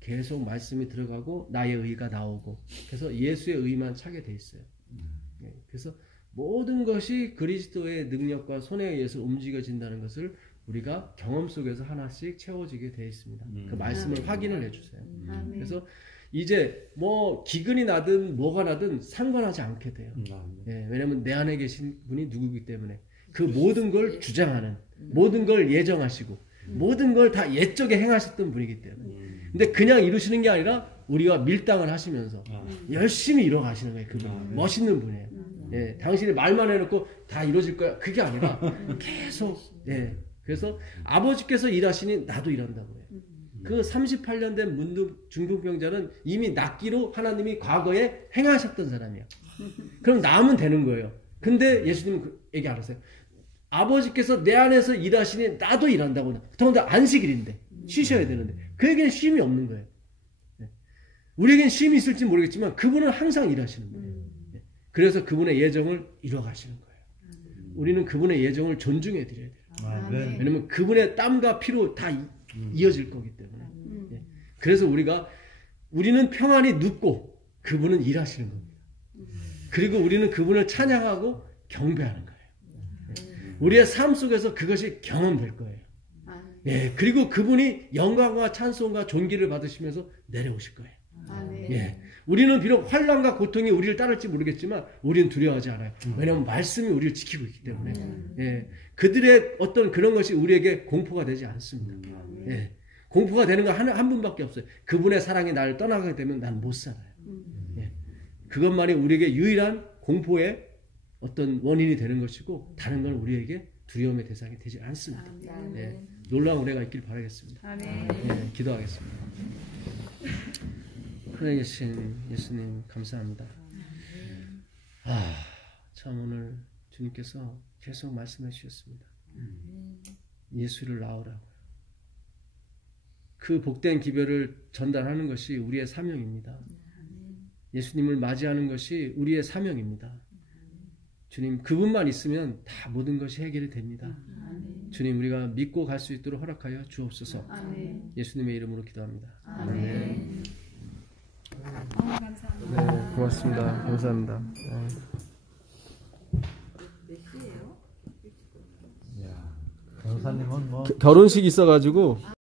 계속 말씀이 들어가고 나의 의가 나오고 그래서 예수의 의만 차게 돼 있어요. 그래서 모든 것이 그리스도의 능력과 손에 의해서 움직여진다는 것을 우리가 경험 속에서 하나씩 채워지게 돼 있습니다. 그 말씀을 확인을 해주세요. 그래서 이제 뭐 기근이 나든 뭐가 나든 상관하지 않게 돼요. 왜냐하면 내 안에 계신 분이 누구이기 때문에 그 모든 걸 주장하는, 모든 걸 예정하시고 모든 걸 다 옛적에 행하셨던 분이기 때문에. 근데 그냥 이루시는 게 아니라 우리가 밀당을 하시면서 열심히 이뤄가시는 거예요. 그분 멋있는 분이에요. 당신이 말만 해놓고 다 이루어질 거야. 그게 아니라 계속. 그래서 아버지께서 일하시니 나도 일한다고 해요. 그 38년 된 문둥 중풍병자는 이미 낫기로 하나님이 과거에 행하셨던 사람이야. 그럼 나으면 되는 거예요. 근데 예수님은 그 얘기 안 하세요. 아버지께서 내 안에서 일하시니 나도 일한다고. 더군다나 안식일인데 쉬셔야 되는데 그에게는 쉼이 없는 거예요. 우리에겐 쉼이 있을지 모르겠지만 그분은 항상 일하시는 거예요. 그래서 그분의 예정을 이뤄가시는 거예요. 우리는 그분의 예정을 존중해 드려야 돼요. 왜냐면 그분의 땀과 피로 다 이어질 거기 때문에. 그래서 우리는 평안히 눕고 그분은 일하시는 겁니다. 그리고 우리는 그분을 찬양하고 경배하는 거예요. 우리의 삶 속에서 그것이 경험될 거예요. 그리고 그분이 영광과 찬송과 존귀를 받으시면서 내려오실 거예요. 우리는 비록 환난과 고통이 우리를 따를지 모르겠지만 우리는 두려워하지 않아요. 왜냐하면 말씀이 우리를 지키고 있기 때문에. 예. 그들의 어떤 그런 것이 우리에게 공포가 되지 않습니다. 예. 공포가 되는 건 한 분밖에 없어요. 그분의 사랑이 나를 떠나게 되면 난 못 살아요. 예. 그것만이 우리에게 유일한 공포의 어떤 원인이 되는 것이고 다른 건 우리에게 두려움의 대상이 되지 않습니다. 예. 놀라운 은혜가 있길 바라겠습니다. 아멘. 예. 기도하겠습니다. 하나님 계신 예수님 감사합니다. 참 오늘 주님께서 계속 말씀해 주셨습니다. 예수를 낳으라고. 그 복된 기별을 전달하는 것이 우리의 사명입니다. 예수님을 맞이하는 것이 우리의 사명입니다. 주님, 그분만 있으면 다 모든 것이 해결이 됩니다. 주님, 우리가 믿고 갈 수 있도록 허락하여 주옵소서. 예수님의 이름으로 기도합니다. 아멘. 감사합니다. 네, 고맙습니다. 감사합니다. 몇 시예요? 변호사님은 뭐 결혼식 있어가지고